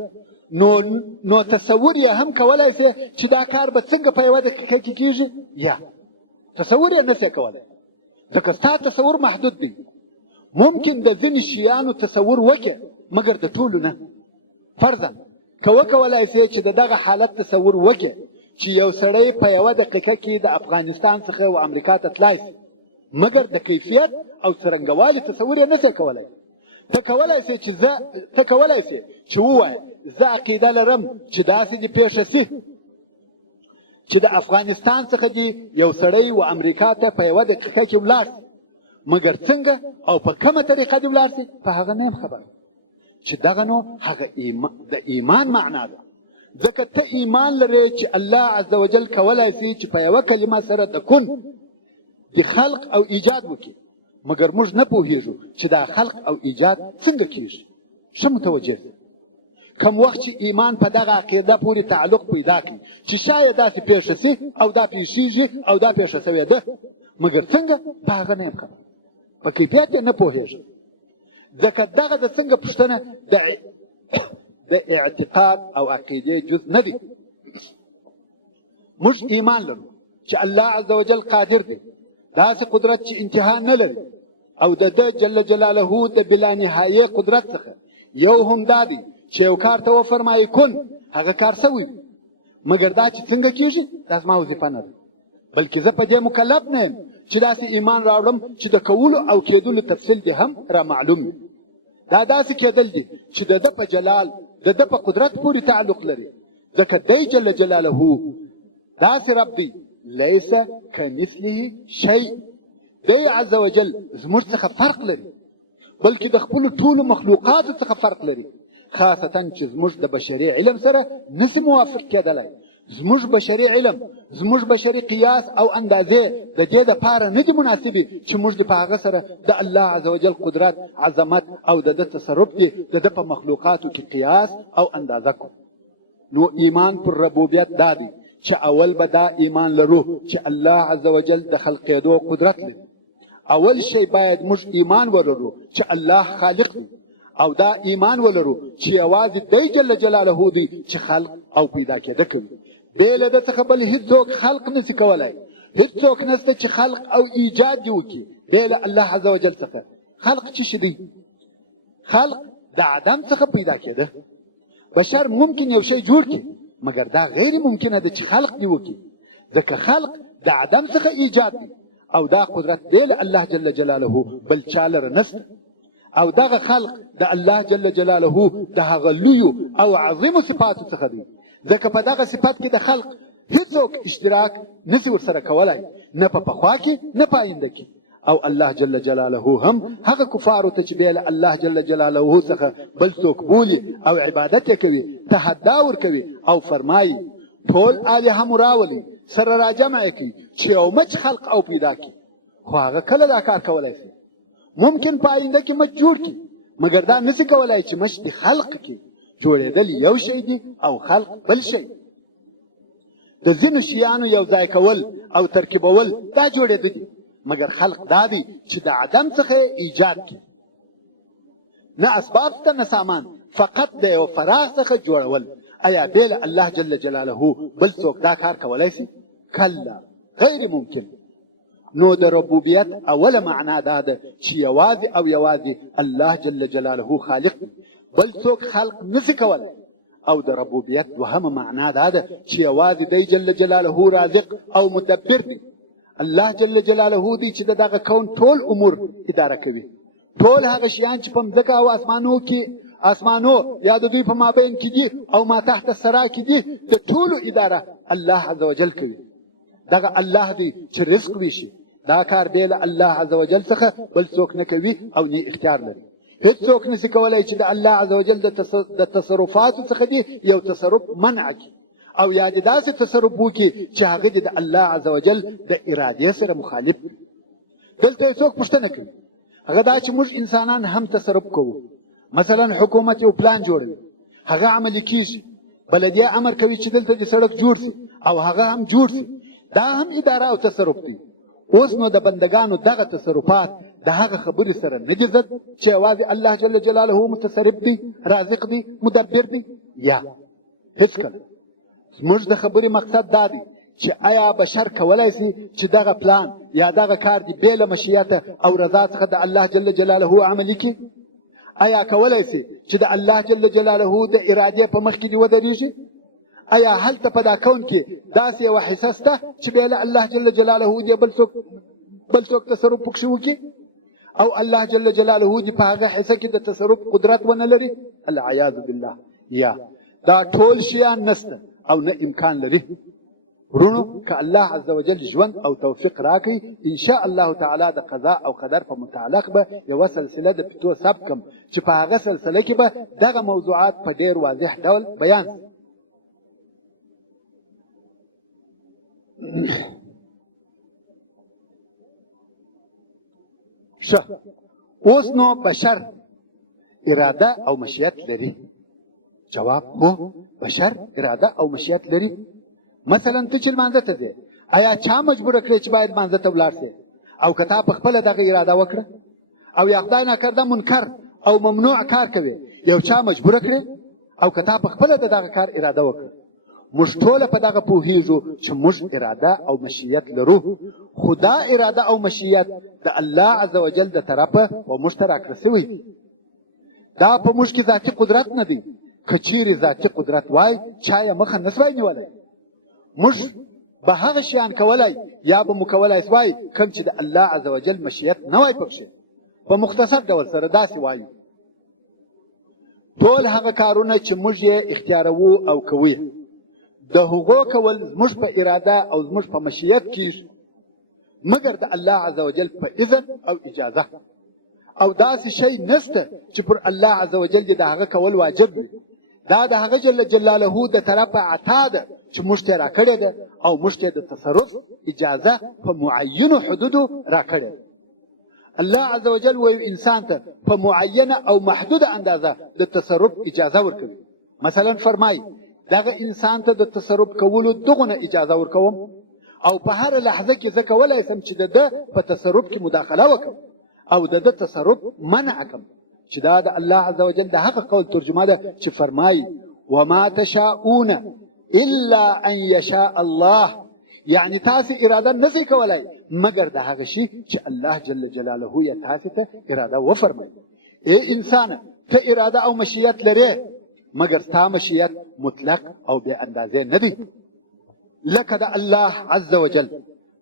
نو تصور یې هم کولی شي چې دا کار به څنګه په 1 دقیقه کې کېږي؟ یا تصور یې نه شي کولی، ځکه ستا تصور محدود دی. ممکن د ځینې شیانو تصور وکړي مګر د ټولو نه. فرضاً که وکولی شي چې د دغه حالت تصور وکړي چې یو سړی په 1 دقیقه کې د افغانستان څخه و امریکا ته تلای شي، مګر د کیفیت او څرنګوالي تصور یې نه شي کولی. ته کولی شي چې ووایې زه عقیده لرم چې داسې دې پېښه شي چې د افغانستان څخه دې یو سړی و امریکا ته په 1 دقیقه کې ولاړ شي، مګر څنګه او په کومه طریقه دې ولاړ شي په هغه نه یم خبر. چې دغه نو هغه د ایمان معنا ده. ځکه ته ایمان لرې چې الله عز وجل کولی شي چې په یوه کلمه سره د کن د خلق او ایجاد وکړي، مګر موږ نه پوهیږو چې دا خلق او ایجاد څنګه کیږي. ښه متوجه دي. کم وخت چې ایمان په دغه عقیده پورې تعلق پیدا کړي چې شاید داسې پېښه شي او دا پېښېږي او دا پېښه شوې ده، مګر څنګه په هغه نه یم خبر، په کیفیت یې نه پوهېږم. ځکه دغه د څنګه پوښتنه د اعتقاد او عقیدې جز نه دی. موږ ایمان لرو چې الله عز وجل قادر دی، داسې قدرت چې انتها نه لري، او د ده جل جلاله د بلا نهایه قدرت څخه یو هم دا دی چې یو کار ته وفرمایي کن، هغه کار سوی. مګر دا چې څنګه کېږي دا زما وظیفه نه ده، بلکې زه په دې مکلف نه یم چې داسې ایمان راوړم چې د کولو او کېدلو تفصیل دې هم را معلوم وي. دا داسې کېدل دي چې د ده په جلال د ده په قدرت پورې تعلق لري، ځکه دی جل جلاله داسې رب دی لیس کمثله شیء. دی عز وجل زموږ څخه فرق لري، بلکې د خپلو ټولو مخلوقاتو څخه فرق لري، خاصتا چې زموږ د بشري علم سره نشي موافق کېدلی. زموږ بشري علم، زموږ بشري قیاس او اندازې د دې دپاره نه دي مناسبې چې موږ د په هغه سره د الله عز وجل قدرت، عظمت او د ده تصرف دي د ده په مخلوقاتو کې قیاس او اندازه کړو. نو ایمان پر ربوبیت دا دی چې اول به دا ایمان لرو چې الله عز وجل د خلقېدو قدرت لري. اول شی باید موږ ایمان ولرو چې الله خالق دی، او دا ایمان ولرو چې یوازې دی جل جلاله دی چې خلق او پیدا کېده کوي. بې له ده څخه بل هېڅوک خلق نشي کولی. هېڅوک نشته چې خلق او ایجاد دې وکړي بې له الله عز وجل څخه. خلق څه شی دی؟ خلق د عدم څخه پیدا کېده. بشر ممکن یو شی جوړ کړي، مګر دا غیر ممکنه ده چې خلق دې وکړي، ځکه خلق د عدم څخه ایجاد دی، او دا قدرت بې له الله جل جلاله بل چا لره نشته. او دغه خلق د الله جل جلاله د هغه لویو او عظیمو صفاتو څخه دی، ځکه په دغه صفات کې د خلق هیڅوک اشتراک نشي ورسره کولی، نه په پخوا کې نه په آینده کې. او الله جل جلاله هم هغه کفارو ته چې بې له الله جل جلاله څخه بل څوک بولي او عبادت یې کوي تحدا ورکوي او فرمایي ټول الهه مو راولي سره راجمع کړي چې یو مچ خلق او پیدا کړي. خو هغه کله دا کار کولی شي؟ ممکن په آینده کې مچ جوړ کړي، مګر دا نشي کولی چې مچ د خلق کې جوړېدل یو شی دی او خلق بل شی. د ځینو شیانو یو ځای کول او ترکیبول دا جوړېده دي، مګر خلق دا دی چې د عدم څخه ایجاد کړي. نه اسباب ته نه سامان، فقط د یو فراغ څخه جوړول. آیا بې له الله جل جلاله بل څوک دا کار کولی شي؟ کلا، غیر ممکن. نو د ربوبیت اوله معنا دا ده چې یوازې او یوازې الله جل جلاله خالق دی، بل څوک خلق نشي کولی. او د ربوبیت دوهمه معنا دا ده چې یوازې دی جل جلاله رازق او مدبر دی. الله جل جلاله دی چې دغه کون ټول امور اداره کوي. ټول هغه شیان چې په مځکه او اسمانو یا د دوی په مابین کې دي او ما تحت الثرى کې دي، د ټولو اداره الله عز وجل کوي. دغه الله دی چې رزق ویشي، دا کار بې له الله عز وجل څخه بل څوک نه کوي او نه اختیار لري. هیڅوک نشي کولای چې د الله عزوجل د تصرفاتو څخه دی یو تصرف منع کړي او یا دې داسې تصرف وکړي چې هغه د الله عزوجل د ارادې سره مخالف وي. دلته هیڅوک پوښتنه کوي هغه دا چې موږ انسانان هم تصرف کوو. مثلا حکومت یو پلان جوړوي، هغه عملي کیږي، بلدیه امر کوي چې دلته د سړک جوړ شي او هغه هم جوړ شي، دا هم اداره او تصرف دی. اوس نو د بندگانو دغه تصرفات د هغه خبرې سره نه دي ضد چې یوازې الله جل جلاله متصرف دی، رازق دی، مدبر دی. یا هیڅکله زموږ د خبرې مقصد دا دی چې آیا بشر کولای شي چې دغه پلان یا دغه کار دی بې له مشیت او رضا څخه د الله جل جلاله عملي کړي؟ آیا کولای شي چې د الله جل جلاله د ارادې په مخ کې دی ودرېږي؟ آیا هلته په دا کون کې داسې یوه حصه شته چې بې له الله جل جلاله دی بل څوک تصرف پکښې وکړي او الله جل جلاله دی په هغه حصه کې د تصرف قدرت ونه لري؟ العیاذ بالله. یا دا ټول شیان نشته او نه امکان لري. ورونو که الله عزوجل ژوند او توفیق راکړي ان شاء الله تعالی د قضا او قدر په متعلق به یوه سلسله د پټو ثبت کړم چې په هغه سلسله کې به دغه موضوعات په ډېر واضح ډول بیان شي. اوس نو بشر اراده او مشیت لري؟ جواب هو، بشر اراده او مشیت لري. مثلا ته چې لمانځه ته ځې، آیا چا مجبوره کړې چې باید لمانځه ته ولاړ شې؟ او که تا په خپله دغه اراده وکړه او یا خدای ناکرده منکر او ممنوع کار کوي، یو چا مجبوره کړې او که تا په خپله د دغه کار اراده وکړه. موږ ټوله په دغه پوهیږو چې موږ اراده او مشیت لرو، خو دا اراده او مشیت د الله عزوجل د طرفه و موږ ته راکړه سوی دي. دا په موږ کې ذاتي قدرت نه دی. که چیرې ذاتي قدرت وای چا یې مخه نه سوای نیولی. موږ به هغه شیان کولای یا به مو کولای سوای کوم چې د الله عزوجل مشیت نه وای پکښې. په مختصر ډول سره داسې وایو ټول هغه کارونه چې موږ یې اختیاروو او کوو د هغو کول زموږ په اراده او زموږ په مشیت کېږي مګر د الله عزوجل په اذن او اجازه. او داسې شی نشته چې پر الله عزوجل د هغه کول واجب وي. دا د هغه جل جلاله د طرفه عطا ده چې موږ ته راکړې ده او موږ ته د تصرف اجازه په معینو حدودو راکړې. الله عزوجل وایي انسان ته په معینه او محدوده اندازه د تصرف اجازه ورکوي. مثلا فرمایي دغه انسان ته د تصرف کولو دغونه اجازه ورکوم او په هر لحظه کې زه کولی شم چې د ده په تصرف کې مداخله وکړم او د ده تصرف منع کړم، چې دا د الله عزوجل د هغه قول ترجمه ده چې فرمایي وما تشاءون الا ان یشاء الله. یعنی تاسې اراده نشئ کولی مګر د هغه شي چې الله جل جلاله یې تاسې ته اراده وفرمایي. ای انسانه ته اراده او مشیت لرې مګر ستا مشیت مطلق او بې اندازې نه دی لکه د الله عز وجل،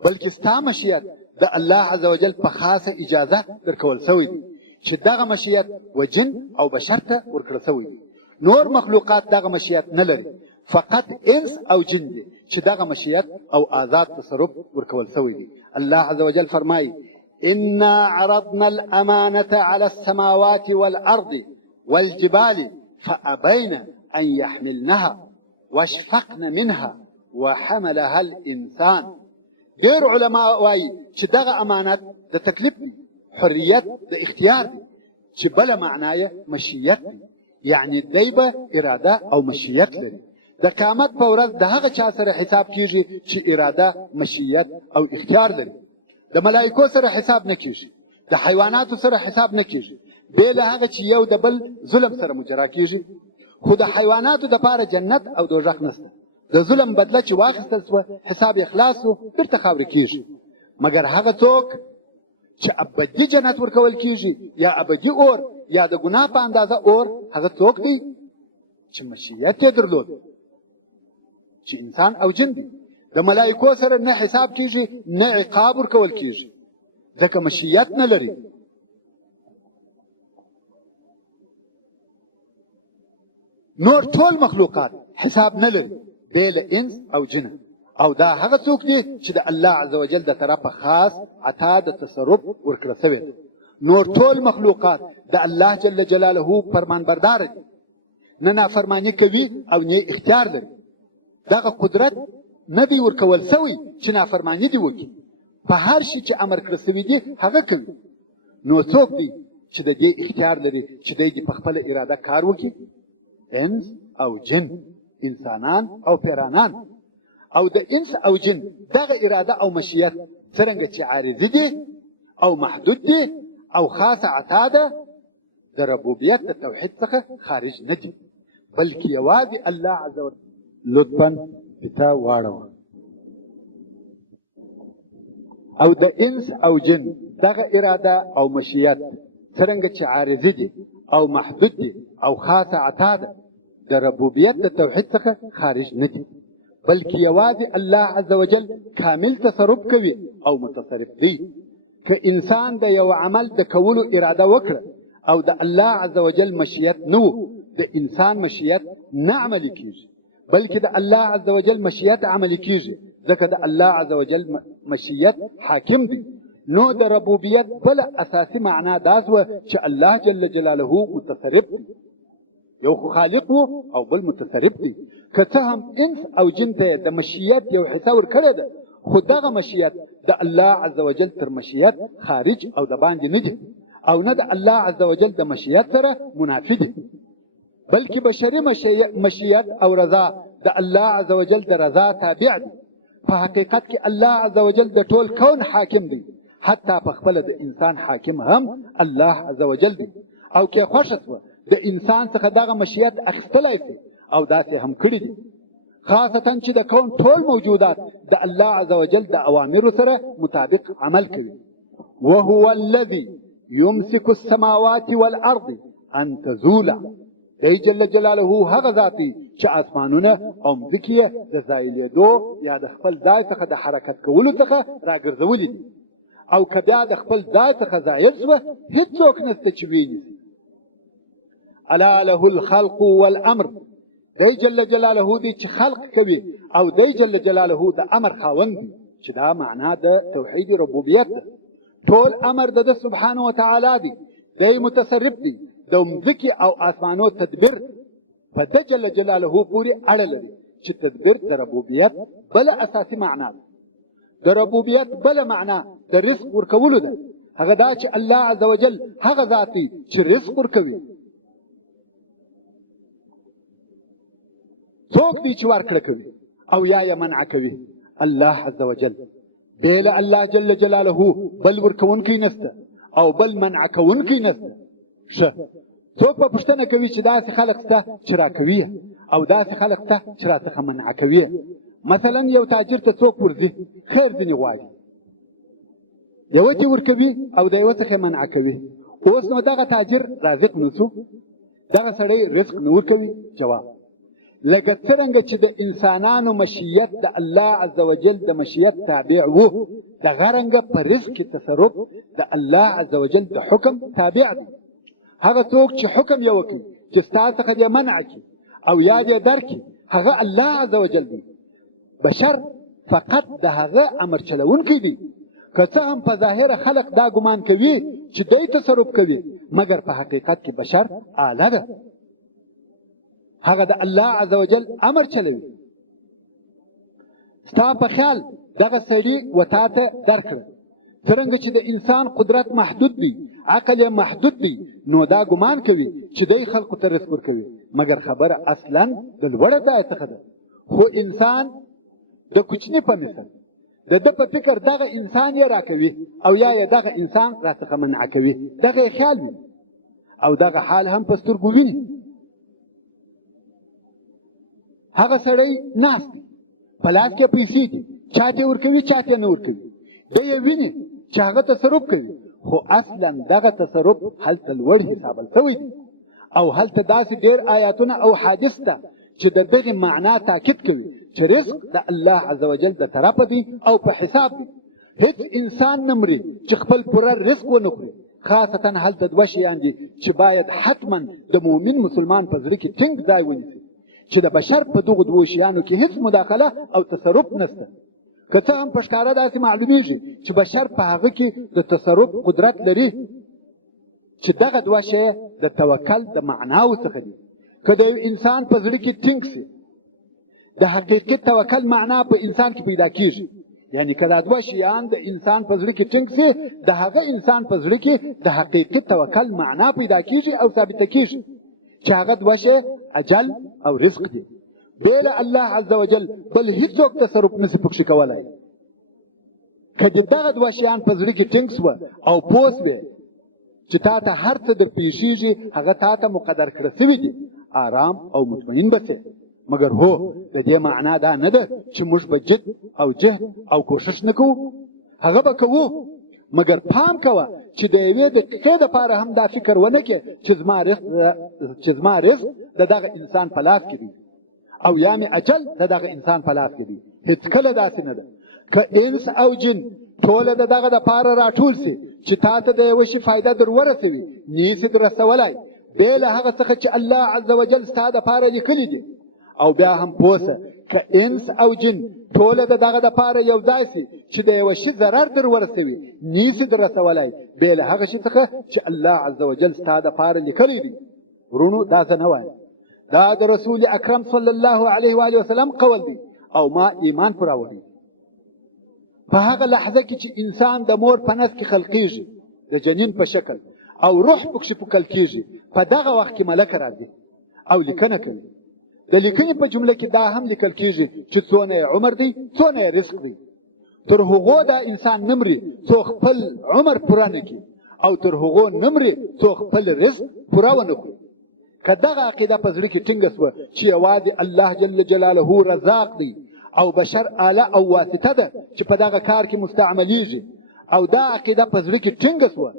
بلکې ستا مشیت د الله عز وجل په خاصه اجازه درکول سوی دی چې دغه مشیت و جن او بشر ته ورکړل سوی دی. نور مخلوقات دغه مشیت نه لري، فقط انس او جن دي چې دغه مشیت او آزاد تصرف ورکول سوی دی. الله عز وجل فرمایي انا عرضنا الامانه على السماوات والارض والجبال فابين ان يحملنها واشفقن منها وحملها الانسان. ډېر علما وایي چې دغه امانت د تکلیف دی، حریت د اختیار دی، چې بله معنا یې مشیت دی. یعنی دی به اراده او مشیت لري. د قیامت په ورځ د هغه چا سره حساب کیږي چې اراده، مشیت او اختیار لري. د ملائکو سره حساب نه کیږي، د حیواناتو سره حساب نه کیږي، بې له هغه چې یو د بل ظلم سره مجرا کیږي. خو د حیواناتو دپاره جنت او دوزخ نشته. د ظلم بدله چې واخیستل سوه حساب یې خلاص و بیرته خاورې کیږي. مګر هغه څوک چې ابدي جنت ورکول کیږي یا ابدي اور یا د ګناه په اندازه اور، هغه څوک دی چې مشیت یې درلود، چې انسان او جن دی. د ملائکو سره نه حساب کیږي نه عقاب ورکول کیږي ځکه مشیت نه لري. نور ټول مخلوقات حساب نه لري بې له انس او جن، او دا هغه څوک دی چې د الله عزوجل د طرفه خاص عطا د تصرف ورکړل سوی. نور ټول مخلوقات د الله جل جلاله فرمانبردار دي، نه نافرمانی کوي او نه اختیار لري. دغه قدرت نه دی ورکول سوی چې نافرمانی دی وکړي، په هر شي چې امر کړی سوی دی هغه کوي. نو څوک دی چې د دې اختیار لري چې دی په خپله اراده کار وکړي؟ انس او جن، انسانان او پیرانان. او د انس او جن دغه اراده او مشیت څرنګه چې عارضي دي او محدود دي او خاصه عطا ده، د ربوبیت د توحید څخه خارج نه دي، بلکې یوازې الله عز وجل. لطفا پتا واړوه. او د انس او جن دغه اراده او مشیت څرنګه چې عارضي دي او محدود دي او خاصه عطا ده، د ربوبیت د توحید څخه خارج نه دي، بلکې یوازې الله عز وجل کامل تصرف کوي او متصرف دی. که انسان د یو عمل د کولو اراده وکړه او د الله عز وجل مشیت نه و، د انسان مشیت نه عملی کیږي، بلکې د الله عز وجل مشیت عملی کیږي، ځکه د الله عز وجل مشیت حاکم دی. نو د ربوبیت بل اساسي معنا دا سوه چې الله جل جلاله متصرف دی، یو خو خالق وو او بل متصرف دی. که څه هم انس او جن ته د مشیت یو حصه ورکړې ده، خو دغه مشیت د الله عز وجل تر مشیت خارج او د باندې نه دي، او نه د الله عز وجل د مشیت سره منافي دي، بلکې بشري مشیت او رضا د الله عز وجل د رضا تابع دي. په حقیقت کې الله عز وجل د ټول کون حاکم دی، حتی په خپل د انسان حاکم هم الله عز وجل دی. او کې خوښه شوه د انسان څخه دغه مشیت اخیستلی شي او داسې هم کړي دي، خاصتا چې د کون ټول موجودات د الله عز وجل د اوامرو سره مطابق عمل کوي. وهو الذي يمسك السماوات والارض ان تزولا، دی جل جلاله هغه ذاتي چې اسمانونه او مځکې د ځایلېدو یا د خپل ځای څخه د حرکت کولو څخه راګرځولي دي، او که بیا د خپل ځای څخه زایل شوه هېڅوک نشته چې ویني. الا له الخلق والامر، دی جل جلاله دی چې خلق کوي او دی جل جلاله د امر خاوند دی، چې دا معنا د توحید ربوبیت ده. ټول امر د سبحانه وتعالی دی، دی متصرف دی. د مځکې او اسمانو تدبیر په د جل جلاله پورې اړه لري، چې تدبیر د ربوبیت بله اساسي معنا ده. د ربوبیت بله معنا د رزق ورکولو ده، هغه دا چې الله عز وجل هغه ذات دی چې رزق ورکوي. څوک دی چې ورکړه کوي او یا یې منع کوي؟ الله عز وجل. بېل الله جل جلاله بل ورکوونکی نسته او بل منع کوونکی نسته. ښه، څوک په پوښتنه کوي چې داسې خلق شته چې راکوي او داسې خلق شته چې راڅخه منع کوي. مثلا یو تاجر ته څوک ورځي خیر ځینې غواړي، یوه ته ورکوي او د یوه څخه منع کوي. اوس نو دغه تاجر رازق نه شو، دغه سړی رزق نه ورکوي؟ جواب: لکه څرنګه چې د انسانانو مشیت د الله عز وجل د مشیت تابع وو، دغه رنګه په رزق کې تصرف د الله عز وجل د حکم تابع دی. هغه څوک چې حکم یې وکړي چې ستا څخه دې منع کړي او یا دې درکړي، هغه الله عز وجل دی. بشر فقط د هغه امر چلونکی دی. که څه هم په ظاهره خلق دا ګمان کوي چې دی تصرف کوي، مګر په حقیقت کې بشر آله ده، هغه د الله عز وجل امر چلوي. ستا په خیال دغه سړي و تا ته درکړه، څرنګه چې د انسان قدرت محدود دی، عقل یې محدود دی، نو دا ګمان کوي چې دی خلقو ته رزق ورکوي، مګر خبره اصلا د لوړه ځای څخه ده. خو انسان د کوچني په مثل د ده په فکر دغه انسان یې راکوي او یا یې دغه انسان راڅخه منع کوي، دغه یې خیال وي او دغه حال هم په سترګو ویني. هغه سړی ناست دی، په لاس کې پیسې دي، چا ته ورکوي چا ته نه ورکوي، دی یې ویني چې هغه تصرف کوي، خو اصلا دغه تصرف هلته لوړ حسابل شوی دی. او هلته داسې ډېر آیاتونه او حادث ده چې د دغې معنا تاکید کوي چې رزق د الله عز وجل د طرفه دی او په حساب دی. هیڅ انسان نه مري چې خپل پوره رزق ونه خوري. خاصتا هلته دوه شیان دي چې باید حتما د مؤمن مسلمان په زړه کې ټینګ ځای ونیسي، چې د بشر په دغو دوو شیانو کې هیڅ مداخله او تصرف نشته. که څه هم په ښکاره داسې معلومیږي چې بشر په هغه کې د تصرف قدرت لري، چې دغه دوه شی د توکل د معناو څخه دي. که د انسان په زړه کې ټینګ سي، د حقیقي توکل معنا په انسان کې پیدا کیږي. یعنی که دا دوه شیان د انسان په زړه کې ټینګ سي، د هغه انسان په زړه کې د حقیقي توکل معنا پیدا کیږي او ثابته کیږي چې هغه دوه شی اجل او رزق دي. بل الله عز وجل بل هیڅوک تصرف نشي پکښ کولای. کله دغه دوه شیان په زړه کې ټینګ سو او پوس وي چې تا ته هر څه د پیښیږي هغه تا ته مقدر کړی شوی دی، آرام او مطمئن بسې. مګر هو د دې معنا دا نه ده چې موږ به جد او جهد او کوشش نه کوو، هغه به کوو، مګر پام کوه چې د یوې دقیقې دپاره هم دا فکر ونه کې چې زما رزق د دغه انسان په لاس کې دی او یا مې اجل د دغه انسان په لاس کې دی. هیڅ کله داسې نه ده. که انس او جن ټوله د دغه دپاره راټول سي چې تا ته د یوه شي فایده در ورسوي، نیسي در رسولی بې له هغه څخه چې الله عز وجل ستا دپاره لیکلي دي. او بیا هم پوسه که انس او جن ټوله د دغه دپاره یو ځای سي چې د یوه شي ضرر در ورسوي، نیسي در رسولی بې له هغه شي څخه چې الله عز وجل ستا دپاره لیکلی دي. ورونو دا زه نه وایم، دا د رسول اکرم صلی الله علیه و آله وسلم قول دی او ما ایمان پر راوړی. په هغه لحظه کې چې انسان د مور په نس کې خلقیږي د جنین په شکل او روح پکښې پوکل کیږي، په دغه وخت کې ملک راځي او لیکنه کوي. د لیکنې په جمله کې دا هم لیکل کیږي چې څونه یې عمر دی، څونه یې رزق دی. تر هغو دا انسان نمري څو خپل عمر پوره نه کړي او تر هغو نمري څو خپل رزق پوره ونه کړي. که دغه عقیده په زړه کې ټینګه سوه چې یوازې الله جل جلاله رزاق دی او بشر آله او واسطه ده چې په دغه کار کې مستعملیږي، او دا عقیده په زړه کې ټینګه سوه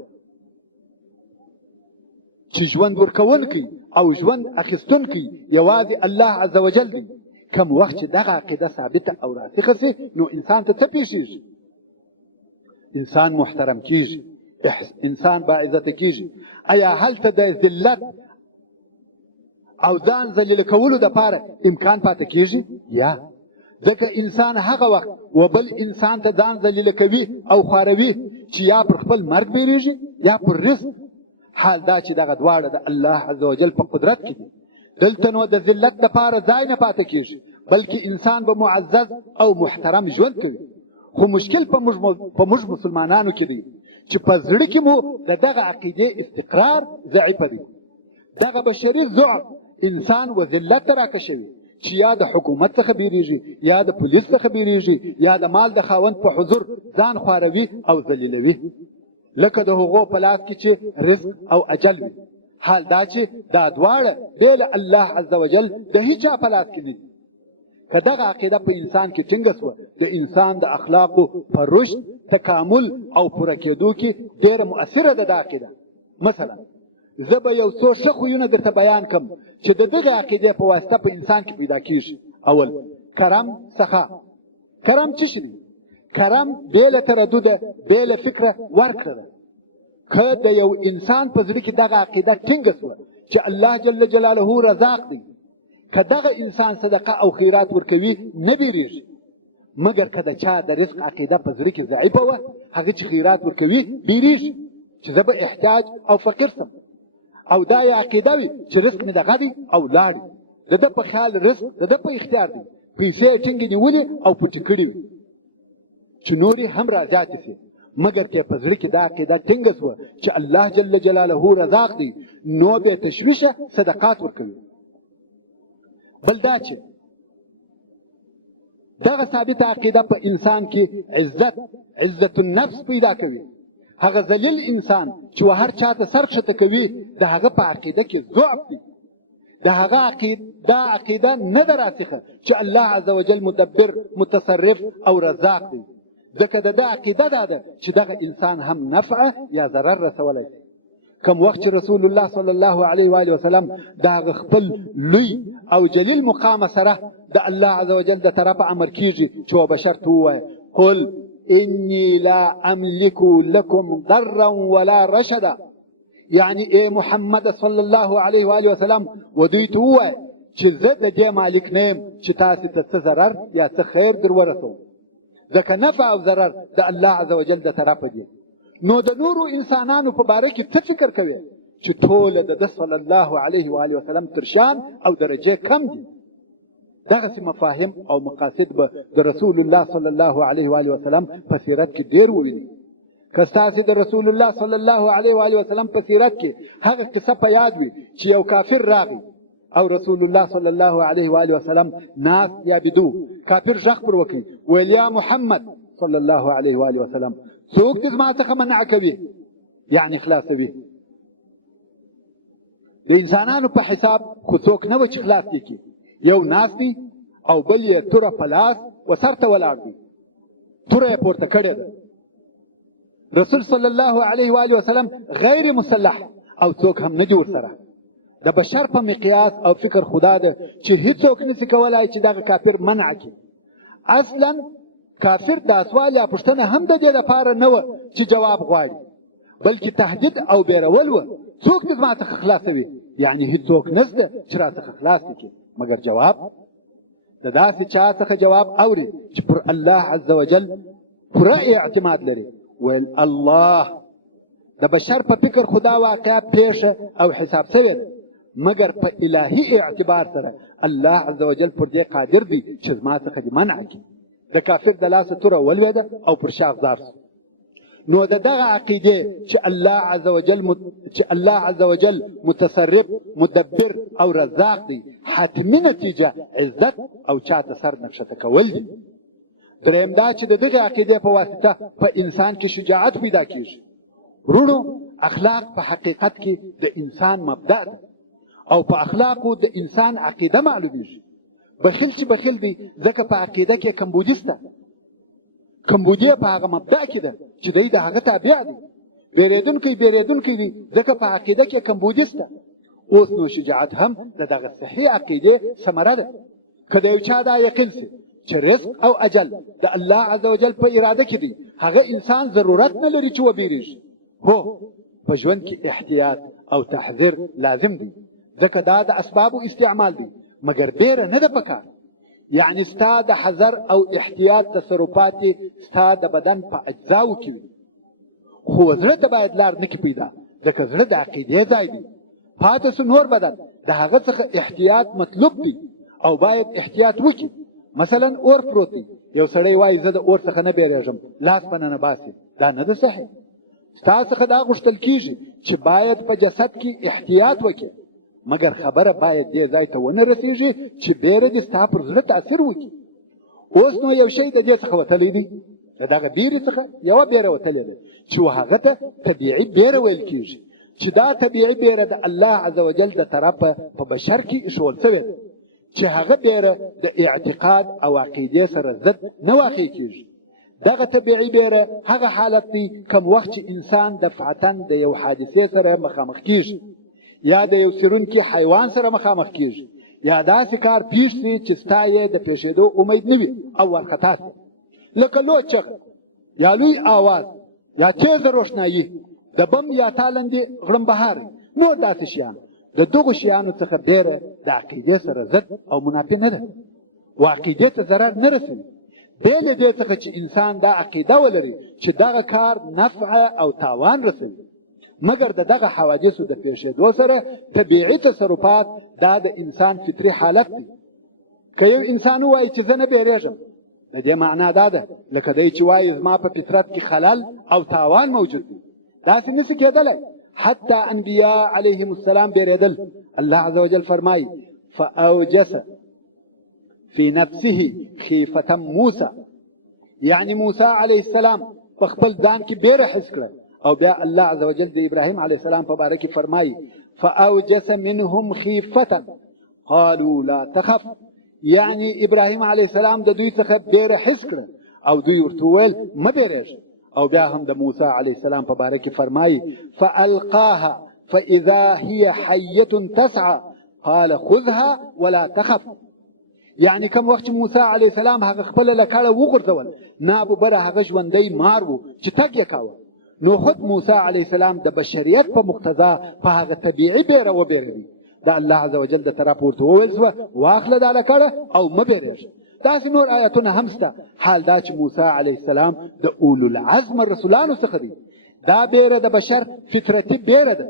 چې ژوند ورکوونکی او ژوند اخیستونکی یوازې الله عز وجل دی، کم وخت چې دغه عقیده ثابته او راسخه سي نو انسان ته څه پیښیږي؟ انسان محترم کیږي، انسان باعزته کیږي. آیا هلته د ذلت او ځان ذلیل کولو دپاره امکان پاتې کیږي؟ یا ځکه انسان هغه وخت و بل انسان ته ځان ذلیل کوي او خواروي چې یا پر خپل مرګ بیریږي یا پر رزق. حال دا چې دغه دواړه د الله عز وجل په قدرت کې دي. دلته نو د ذلت دپاره ځای نه پاتې کیږي، بلکې انسان به معزز او محترم ژوند کوي. خو مشکل په موږ مسلمانانو کې دی چې په زړه کې مو د دغه عقیدې استقرار ضعیفه دی. دغه بشري ضعف انسان و ذلت ته راکشوي چې یا د حکومت څخه بیریږي یا د پولیس څخه بیریږي یا د مال د خاوند په حضور ځان خواروي او ذلیلوي، لکه د هغو په لاس کې چې رزق او اجل وي. حال دا چې دا دواړه بې له الله عز وجل د هیچا په لاس کې نه دي. که دغه عقیده په انسان کې ټینګه سوه د انسان د اخلاقو په رشد، تکامل او پوره کېدو کې ډېره مؤثره ده دا عقیده. مثلا زه به یو څو ښه خویونه درته بیان کړم چې د دغې عقیدې په واسطه په انسان کې پیدا کېږي. اول، کرم سخا. کرم څه شی دی؟ کرم بې له تردده بې له فکره ورکړه ده. که د یو انسان په زړه کې دغه عقیده ټینګه سوه چې الله جل جلاله رزاق دی، که دغه انسان صدقه او خیرات ورکوي نه بیریږي. مګر که د چا د رزق عقیده په زړه کې ضعیفه وه، هغه چې خیرات ورکوي بیریږي چې زه به احتیاج او فقیر سم. او دا یې عقیده وي چې رزق مې دغه دی او لاړې، د ده په خیال رزق د ده په اختیار دی، پیسې یې ټینګې نیولې او پټې کړې وي چې نورې هم رازیاتې سي. مګر که په زړه کې دا عقیده ټینګه سوه چې الله جل جلاله رزاق دی، نو بې تشویشه صدقات ورکوي. بل دا چې دغه ثابته عقیده په انسان کې عزت النفس پیدا کوي. هغه ذلیل انسان چې هر چا ته سر ښکته کوي د هغه په عقیده کې ضعف دی. د هغه عقیده نه ده راسخه چې الله عز وجل مدبر، متصرف او رزاق دی. ځکه د ده عقیده دا ده چې دغه انسان هم نفع یا ضرر رسولی شي. کم وخت چې رسول الله صلی الله علیه و آله وسلم د هغه خپل لوی او جلیل مقام سره د الله عز وجل د طرفه امر کیږي چې بشر ته ووایه قل انی لا املک لکم ضرا ولا رشدا. یعنی ای محمد صلی الله علیه و آله وسلم و دوی ته ووایه چې زه د دې مالک نه یم چې تاسې ته څه ضرر یا څه خیر در ورسوم، ځکه نفع او ضرر د الله عز وجل د طرفه دي. نو د نورو انسانانو په باره کې څه فکر کوي چې ټوله د ده صلی الله علیه و آله وسلم تر شان او درجې کم دي. دغسې مفاهیم او مقاصد به د رسول الله صلی الله علیه و آله وسلم په سیرت کې ډېر وویني. که ستاسې د رسول الله صلی الله علیه و آله وسلم په سیرت کې هغه قصه په یاد وي چې یو کافر راغی او رسول الله صلی الله علیه و آله وسلم ناست یا بدو، کافر غږ پر وکړي ویل یا محمد صلی الله علیه و آله وسلم څوک دې زما څخه منع کوي، یعنی خلاصوي. د انسانانو په حساب خو څوک نه و چې خلاص دې کړي. یو ناست دی او بل یې توره په لاس و سر ته ولاړ دی، توره یې پورته کړې ده. رسول صلی الله علیه و آله وسلم غیر مسلح او څوک هم نه دي ورسره. د بشر په مقیاس او فکر خدا ده چې هیڅوک نشي کولای چې دغه کافر منع کړي. اصلا کافر دا سوال یا پوښتنه هم د دې لپاره نه و چې جواب غواړي، بلکې تهدید او بیرول و. څوک دې زما څخه خلاصوي، یعنی هیڅوک نشته چې را څخه خلاص کړي. مګر جواب د داسې چا څخه جواب اوري چې پر الله عز وجل پوره اعتماد لري. ویل الله د بشر په فکر خدا واقعه پیښه او حساب شوی ده، مګر په الهي اعتبار سره الله عز وجل پر دې قادر دی چې زما څخه دې منع کړي. د کافر د لاسه توره ولوېده او پر شا غځار شو. نو د دغه عقیدې چې الله عز وجل متصرف، مدبر او رزاق دی، حتمی نتیجه عزت او چاته سر نکشته کول دي. دریم دا چې د دغه عقیدې په واسطه په انسان کې شجاعت پیدا کیږي. ورونو، اخلاق په حقیقت کې د انسان مبدأ ده او په اخلاقو د انسان عقیده معلومیږي. بخیل چې بخیل دی ځکه په عقیده کې کمبودیست ده. کمبودیه په هغه مبدأ کې ده چې دی د هغه تابع دی. بیریدونکی دی ځکه په عقیده کې کمبودیست ده. اوس نو شجاعت هم د دغه صحیح عقیدې ثمره ده. که د یو چا دا یقین سي چې رزق او اجل د الله عز وجل په اراده کې دی، هغه انسان ضرورت نه لري چې وبیریږي. هو، په ژوند کې احتیاط او تحذير لازم دی، ځکه دا د اسبابو استعمال دی، مګر بیره نه ده پکار. یعنی ستا د حذر او احتیاط تصرفات ستا د بدن په اجزاو کې وي، خو زړه ته باید لار نه کې پیدا، ځکه زړه د عقیدې ځای دی. پاتې سو نور بدن، د هغه څخه احتیاط مطلوب دی او باید احتیاط وکړي. مثلا اور پروت دی، یو سړی وایي زه د اور څخه نه بیریږم، لاس په نه باسي، دا نه ده صحیح. ستا څخه دا غوښتل کیږي چې باید په جسد کې احتیاط وکړي، مګر خبره باید دې ځای ته ونه رسیږي چې بیره دې ستا پر زړه تاثیر وکړي. اوس نو یو شی د دې څخه وتلی دی، د دغه بیرې څخه یوه بیره وتلې ده چې هغه ته طبیعي بیره ویل کیږي، چې دا طبیعي بیره د الله عز وجل د طرفه په بشر کې ایښول شوې ده، چې هغه بیره د اعتقاد او عقیدې سره ضد نه واقع کیږي. دغه طبیعي بیره هغه حالت دی کوم وخت چې انسان دفعتاً د یو حادثې سره مخامخ کیږي، یا د یو سیرونکي حیوان سره مخامخ کیږي، یا داسې کار پیښ شي چې ستا یې د پیښېدو امید نه وي او وارخطا شي، لکه لوی چغ یا لوی آواز یا تیزه روښنایي، د بم یا تالندې غړمبهار، نور داسې شیان. د دغو شیانو څخه بیره د عقیدې سره ضد او منافع نه ده، و عقیدې ته ضرر نه رسوي. بې له دې څخه چې انسان دا عقیده ولري چې دغه کار نفع او تاوان رسوي، مګر د دغه حوادثو د پیښېدو سره طبیعي تصرفات دا د انسان فطري حالت دی. که یو انسان وایي چې زه نه بیریږم، د دې معنا دا ده لکه دی چې وایي زما په فطرت کې خلل او تاوان موجود دی. داسې نشي کېدلی. حتی انبیاء علیهم السلام بیریدل. الله عز وجل فرمایي فاوجس فی نفسه خیفة موسی، یعنی موسی علیه السلام په خپل ځان کې بیره حس کړه. او بیا الله عز وجل د ابراهیم علیه السلام په باره کې فرمایي فاوجس منهم خیفة قالوا لا تخف، یعنی ابراهیم علیه السلام د دوی څخه بیره حس کړه او دوی ورته وویل مه بیریږه. او بیا هم د موسی علیه السلام په باره کې فرمایي فالقاها فاذا هي حیة تسعى قال خذها ولا تخف، یعنی کوم وخت چې موسی علیه السلام هغه خپله لکړه وغورځول، نابو بره هغه ژوندی مار و چې تګ یې کاوه. نو خود موسی علیه السلام د بشریت په مقتضا په هغه طبیعي بیره وبیروي. د الله عز وجل د طرف ورته وویل سوه واخله دا لکړه او مه بیریږه. داسې نور آیتونه هم شته. حال دا چې موسی علیه السلام د اولو العزم رسولانو څخه دی، دا بیره د بشر فطرتي بیره ده.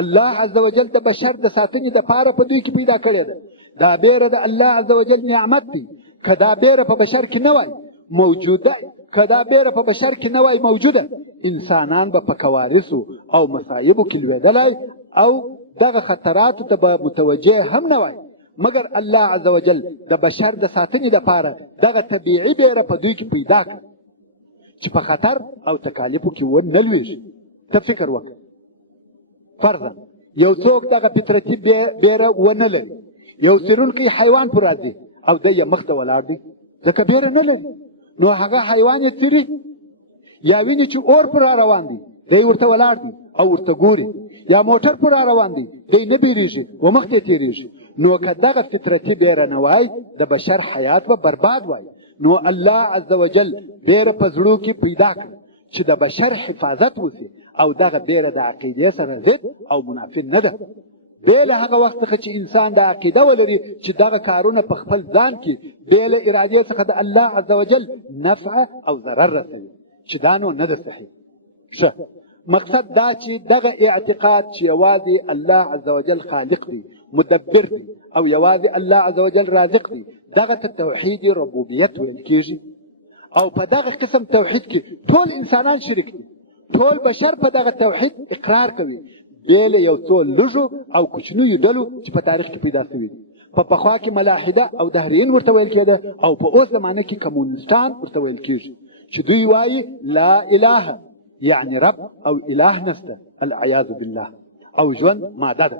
الله عز وجل د بشر د ساتنې دپاره په دوی کې پیدا کړې ده. دا بیره د الله عز وجل نعمت دی. که دا بیره په بشر کې نه وای موجوده، که دا بیره په بشر کې نه وای موجوده، انسانان به په کوارثو او مصایبو کې لوېدلی او دغه خطراتو ته به متوجه هم نه وای. مګر الله عز وجل د بشر د ساتنې دپاره دغه طبیعي بیره په دوی کې پیدا کړه چې په خطر او تکالیفو کې ونه لویږي. ته فکر وکړه، فرضاً یو څوک دغه فطرتي بیره ونه لري، یو څیرونکی حیوان پر راځي او دی یې مخ ته ولاړ دی، ځکه بیره نه لري، نو هغه حیوان یې څیري. یا ویني چې اور پر را روان دی، دی ورته ولاړ دی او ورته ګوري. یا موټر پر را روان دی، دی نه بیریږي و مخ ته تیریږي. نو که دغه فطرتي بیره نه وای د بشر حیات به برباد وای. نو الله عز وجل بیره په زړو کې پیدا کړ چې د بشر حفاظت وشي او دغه بیره د عقیدې سره ضد او منافی نه ده. بې له هغه وخت څخه چې انسان د عقیده ولري چې دغه کارونه په خپل ځان کې بې له ارادې څخه د الله عز وجل نفع او ضرر رسوي، چې دا نو نه ده صحیح. ښه، مقصد دا چې دغه اعتقاد چې یوازې الله عز وجل خالق دی، مدبر دی او یوازې الله عز وجل رازق دی، دغه ته توحید ربوبیت ویل کېږي. او په دغه قسم توحید کې ټول انسانان شریک دي، ټول بشر په دغه توحید اقرار کوي، بې له یو څو لږو او کوچنیو ډلو چې په تاریخ کې پیدا شوي دي. په پخوا کې ملاحده او دهریین ورته ویل کېده، او په اوس زمانه کې کمونستان ورته ویل کېږي، چې دوی وایي لا اله، یعنی رب او اله نسته، العیاذ بالله، او ژوند ماده ده.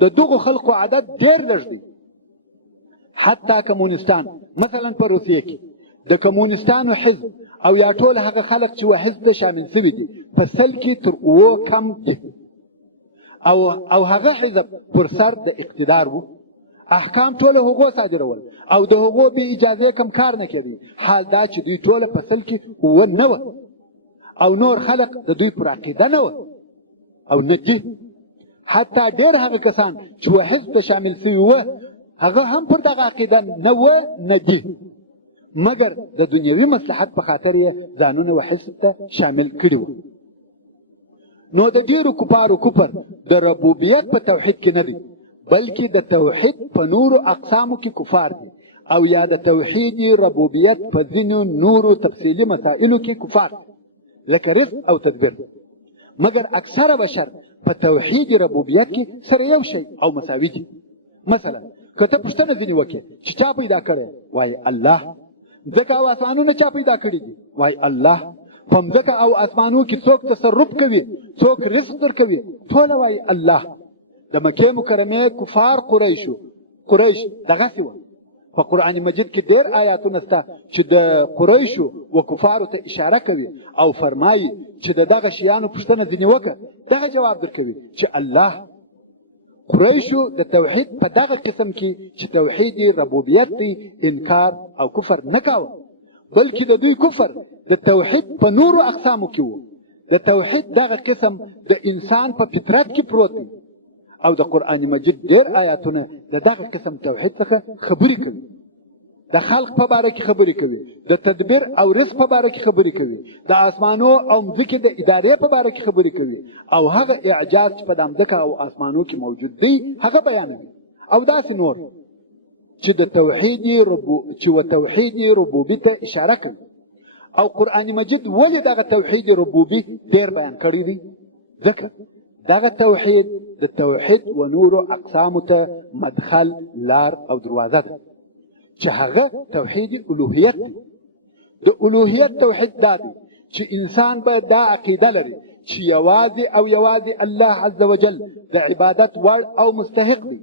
د دغو خلقو عدد ډېر لږ دی. حتی کمونستان مثلا په روسیې کې د کمونستانو حزب او یا ټول هغه خلق چې و حزب ته شامل شوي دي په 100 کې تر 7 کم دي. او هغه حزب پر سر د اقتدار وو، احکام ټول هغو صادرول او د هغو به اجازه کم کار نه کېدی. حال دا چې دوی ټول په 100 کې و نه و او نور خلق د دوی پر عقیده نه و او نه دي. حتی ډېر هغه کسان چې و حزب ته شامل شوي وو هغه هم پر دغه عقیده نه و نه دي، مګر د دنیوي مصلحت په خاطر یې ځانونه و حزب ته شامل کړي وو. نو د ډېرو کفارو کفر د ربوبیت په توحید کې نه دی، بلکې د توحید په نورو اقسامو کې کفار دي، او یا د توحید ربوبیت په ځینو نورو تفصیلي مسائلو کې کفار دي، لکه رزق او تدبیر. مګر اکثره بشر په توحید ربوبیت کې سره یو شی او مساوي دي. مثلا که ته پوښتنه ځینې وکړې چې چا پیدا کړی، وایي الله. ځکه او اسمانونه چا پیدا کړي دي، وایي الله. په مځکه او اسمانو کې څوک تصرف کوي، څوک رزق درکوي، ټوله وایي الله. د مکې مکرمې کفار قریش دغسې وه. په قرآن مجید کې ډېر آیاتونه شته چې د قریشو و کفارو ته اشاره کوي او فرمایي چې د دغه شیانو پوښتنه ځینې وکړه دغه جواب درکوي چې الله. قریشو د توحید په دغه قسم کې چې توحید ربوبیت دی انکار او کفر نه کاوه، بلکې د دوی کفر د توحید په نورو اقسامو کې وو. د توحید دغه قسم د انسان په فطرت کې پروت دی او د قرآن مجید ډېر آیاتونه د دغه قسم توحید څخه خبرې کوي. د خلق په باره کې خبرې کوي، د تدبیر او رزق په باره کې خبرې کوي، د آسمانو او مځکې د ادارې په باره کې خبرې کوي، او هغه اعجاز چې په د مځکه او آسمانو کې موجود دی هغه بیانوي. او داسې نور چې د توحید ربوبي ته اشاره کوي. او قرآن مجید ولې دغه توحید ربوبي ډېر بیان کړی دی؟ ځکه دغه توحید د توحید و نورو اقسامو ته مدخل، لار او دروازه ده، چې هغه توحید الوهیت دی. د الوهیت توحید دا دی چې انسان به دا عقیده لري چې یوازې الله عز وجل د عبادت وړ او مستحق دی،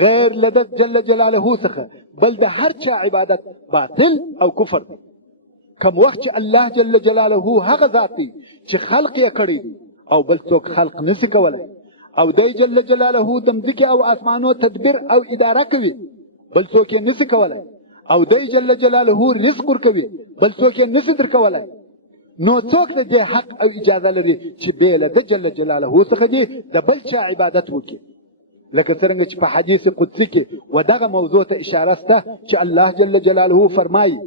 غیر له جل جلاله څخه بل د هر چا عبادت باطل او کفر دی. کوم وخت چې الله جل جلاله هغه ذات دی چې خلق یې کړی دی او بل څوک خلق نشي کولای، او دی جل جلاله د مځکې او آسمانو تدبیر او اداره کوي، بل څوک یې نشي کولای، او دی جل جلاله رزق ورکوي، بل څوک یې نشي درکولای. نو څوک د دې حق او اجازه لري چې بې له د جل جلاله څخه دې د بل چا عبادت وکړي؟ لکه څرنګه چې په حدیث قدسي کې و دغه موضوع ته اشاره شته چې الله جل جلاله فرمایي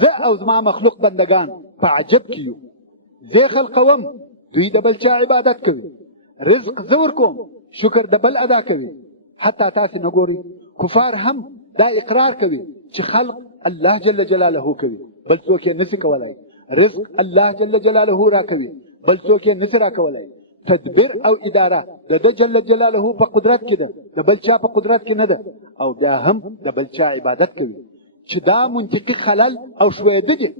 زه او زما مخلوق بندگان په عجب کې یو، زه خلقوم دوی د بل چا عبادت کوي. رزق زه ورکوم، شکر د بل ادا کوي. حتی تاسې نه ګورئ کفار هم دا اقرار کوي چې خلق الله جل جلاله کوي، بل څوک یې نشي کولای. رزق الله جل جلاله را کوي، بل څوک یې نشي را کولای. تدبیر او اداره د ده جل جلاله په قدرت کې ده، د بل چا په قدرت کې نه ده. او بیا هم د بل چا عبادت کوي چې دا منطقي خلل او شویده دي.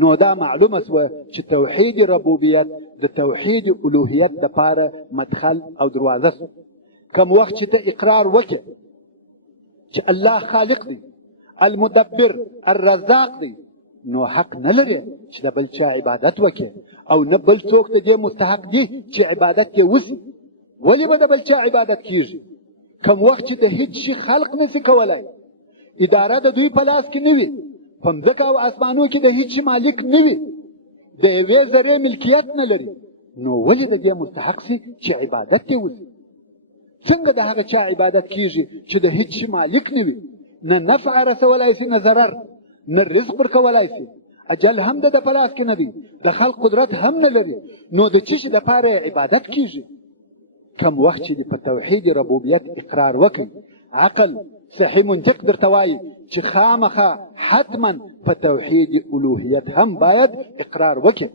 نو دا معلومه سوه چې توحید ربوبیت د توحید الوهیت دپاره مدخل او دروازه سو. کم وخت چې ته اقرار وکړې چې الله خالق دی، المدبر، الرزاق دی، نو حق نه لري چې د بل چا عبادت وکړي، او نه بل څوک د دې مستحق دی چې عبادت کې وسي. ولې به د بل چا عبادت کیږي؟ کم وخت چې د هیڅ شي خلق نشي کولای، اداره د دوی په لاس کې نه وي، په مځکه او اسمانو کې د هیڅ شي مالک نه وي، د یوې ذرې ملکیت نه لري، نو ولې د دې مستحق سي چې عبادت کې وسي؟ څنګه د هغه چا عبادت کیږي چې د هیڅ شي مالک نه وي، نه نفع رسولای سي نه ضرر، نه رزق ورکولای سي، اجل هم د په لاس کې نه دی، د خلق قدرت هم نه لري، نو د څه شي دپاره عبادت کیږي؟ کم وخت چې په توحید ربوبیت اقرار وکړي، عقل صحیح منطق درته وایي چې خامخا حتما په توحید الوهیت هم باید اقرار وکړي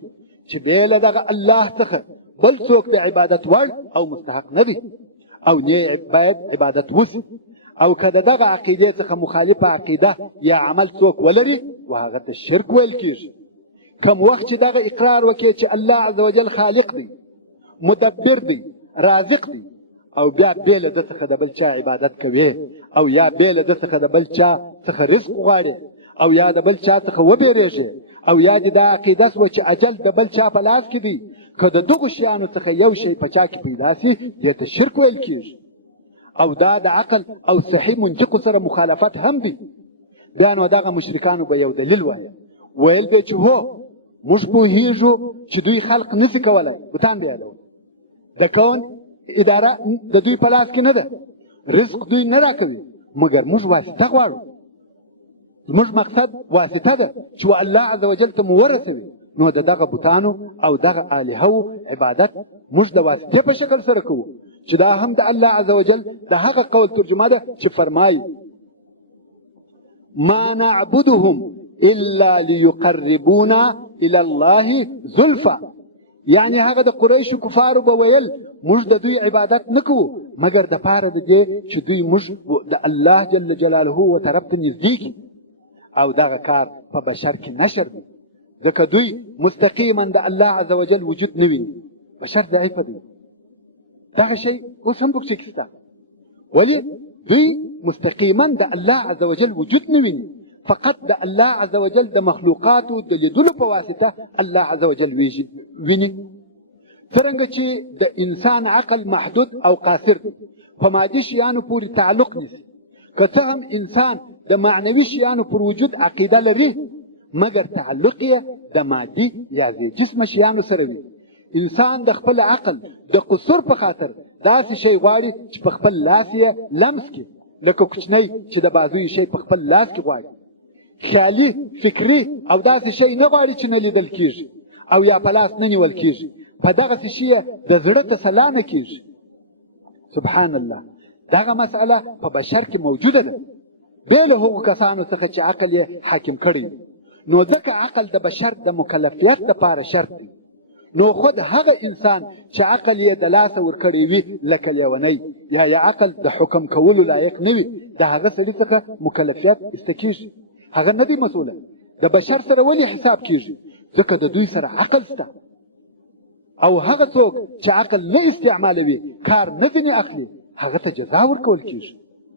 چې بې له دغه الله څخه بل څوک د عبادت وړ او مستحق نه دی، او نه باید عبادت وسي. او که دغه عقیدې څخه مخالفه عقیده یا عمل څوک ولري، و هغه ته شرک ویل کېږي. کم وخت چې دغه اقرار وکړي چې الله عز وجل خالق دی، مدبر دی، رازق دی، او بیا بې له ده څخه د بل چا عبادت کوي، او یا بې له ده څخه د بل چا څخه رزق غواړي، او یا د بل چا څخه وبېرېږي، او یا دې دا عقیده سوه چې اجل د بل چا په لاس کې دی، که د دغو شیانو څخه یو شی په چا کې پیدا سي، دې ته شرک ویل کېږي. او دا د عقل او صحیح منطق سره مخالفت هم دی. بیا نو دغه مشرکانو به یو دلیل ویل به چې هو موږ پوهیږو چې دوی خلق نشي کولای، بوتان به یادول، د کون اداره د دوی په لاس کې نه ده، رزق دوی نه راکوي، مګر موږ واسطه غواړو. زموږ مقصد واسطه ده چې الله عز وجل ته مو ورسوي. نو دغه بوتانو او دغه الهو عبادت موږ د واسطې په شکل سره کوو، چې دا هم د الله عز وجل د هغه قول ترجمه ده چې فرمایي ما نعبدهم الا ليقربونا الى الله زلفى. یعنی هغه د قریشو کفارو به ویل موږ د دوی عبادت نه کوو مګر د پاره د دې چې دوی موږ د الله جل جلاله و طرف ته نږدې کړي. او دغه کار په بشر کې نشر دی، ځکه دوی مستقیما د الله عز وجل وجود نه ویني، بشر ضعیفه دی. دغه شی اوس هم پکې شته، ولی دوی مستقیما د الله عز وجل وجود نه ویني، فقط د الله عز وجل د مخلوقاتو د لیدلو په واسطه الله عز وجل ویني. څرنګه چې د انسان عقل محدود او قاصر دی، په مادي شیانو پورې تعلق نیسي، که څه هم انسان د معنوي شیانو پر وجود عقیده لري، مګر تعلق یې د مادي یا جسم شیانو سره وي. انسان د خپل عقل د قصور په خاطر داسې شی غواړي چې په خپل لاس یې لمس کړي، لکه کوچنی چې د بازوی شی په خپل لاس کې غواړي. خیالي فکري او داسې شی نه غواړي چې نه لیدل کېږي او یا په لاس نه نیول کېږي، په دغسې شي د زړه تسلا نه کېږي. سبحان الله، دغه مسئله په بشر کې موجوده ده، بې له هغو کسانو څخه چې عقل یې حاکم کړی. نو ځکه عقل د بشر د مکلفیت دپاره شرط دی. نو خود هغه انسان چې عقل یې د لاسه ورکړی وي لکه لیونی یا عقل د حکم کولو لایق نه وي، د هغه سړي څخه مکلفیت ایسته کېږي، هغه نه دی مسؤله. د بشر سره ولې حساب کېږي؟ ځکه د دوی سره عقل شته، او هغه څوک چې عقل نه استعمالوي، کار نه ځینې اخلي، هغه ته جزا ورکول کېږي.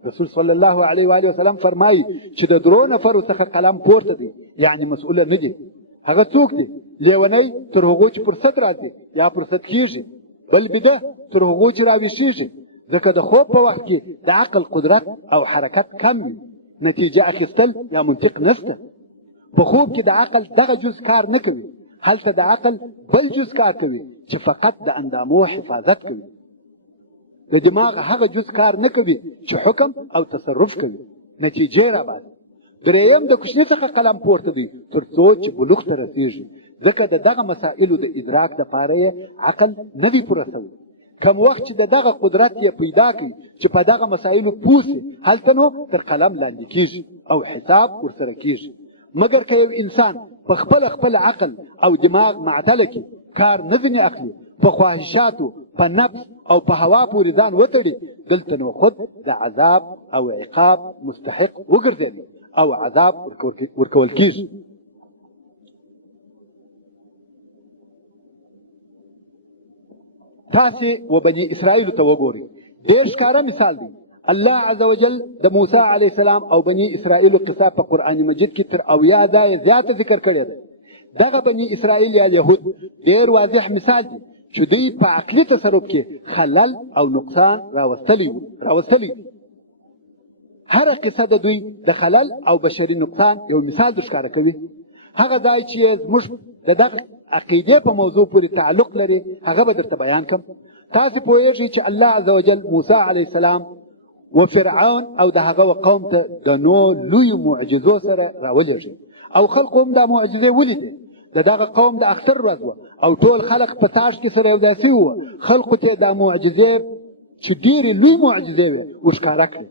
رسول صلی الله علیه و آله وسلم فرمایي چې د درو نفرو څخه قلم پورته دی، یعنی مسؤله نه دي. هغه څوک دی؟ لیونی تر هغو چې فرصت راځي یا فرصت کېږي، بل بده تر هغو چې راویښېږي، ځکه د خوب په وخت کې د عقل قدرت او حرکت کم وي، نتیجه اخیستل یا منطق نشته. په خوب کې د عقل دغه جز کار نه کوي، هلته د عقل بل جز کار کوي چې فقط د اندامو حفاظت کوي. د دماغ هغه جز کار نه کوي چې حکم او تصرف کوي، نتیجه را باندې. دریم د کوچني څخه قلم پورته دی تر څو چې بلوغ ته رسیږي، ځکه د دغه مسائلو د ادراک دپاره یې عقل نه وي پوره سوی. کم وخت چې د دغه قدرت یې پیدا کړي چې په دغه مسایلو پوه سي، هلته نو تر قلم لاندې کېږي او حساب ورسره کېږي. مګر که یو انسان په خپل عقل او دماغ معطله کړي، کار نه ځینې اخلي، په خواهشاتو، په نفس او په هوا پورې ځان وتړي، دلته نو خود د عذاب او عقاب مستحق وګرځېدي او عذاب ورکول کېږي. تاسې و بني اسرائیلو ته وګورئ، ډېر ښکاره مثال دی. الله عز وجل د موسی علیه السلام او بني اسرائیلو قصه په قرآن مجید کې تر 80 ځایه زیاته ذکر کړې ده. دغه بني اسرائیل یا یهود ډېر واضح مثال دی چې دوی په عقلي تصرف کې خلل او نقصان راوستلی. هره قصه د دوی د خلل او بشري نقصان یو مثال ښکاره کوي. هغه ځای چې زموږ د دغه عقیدې په موضوع پورې تعلق لري هغه به درته بیان کړم. تاسو پوهیږئ چې الله عز وجل موسی علیه السلام و فرعون او د هغه قوم ته د نو لوی معجزو سره راولېږي او خلکو هم دا معجزې ولیدې. د دغه قوم د اختر ورځ وه او ټول خلق په تاش کې سره یو ځای سوي وو. خلقو ته دا معجزې چې ډېرې لوی معجزې وې ورښکاره کړې.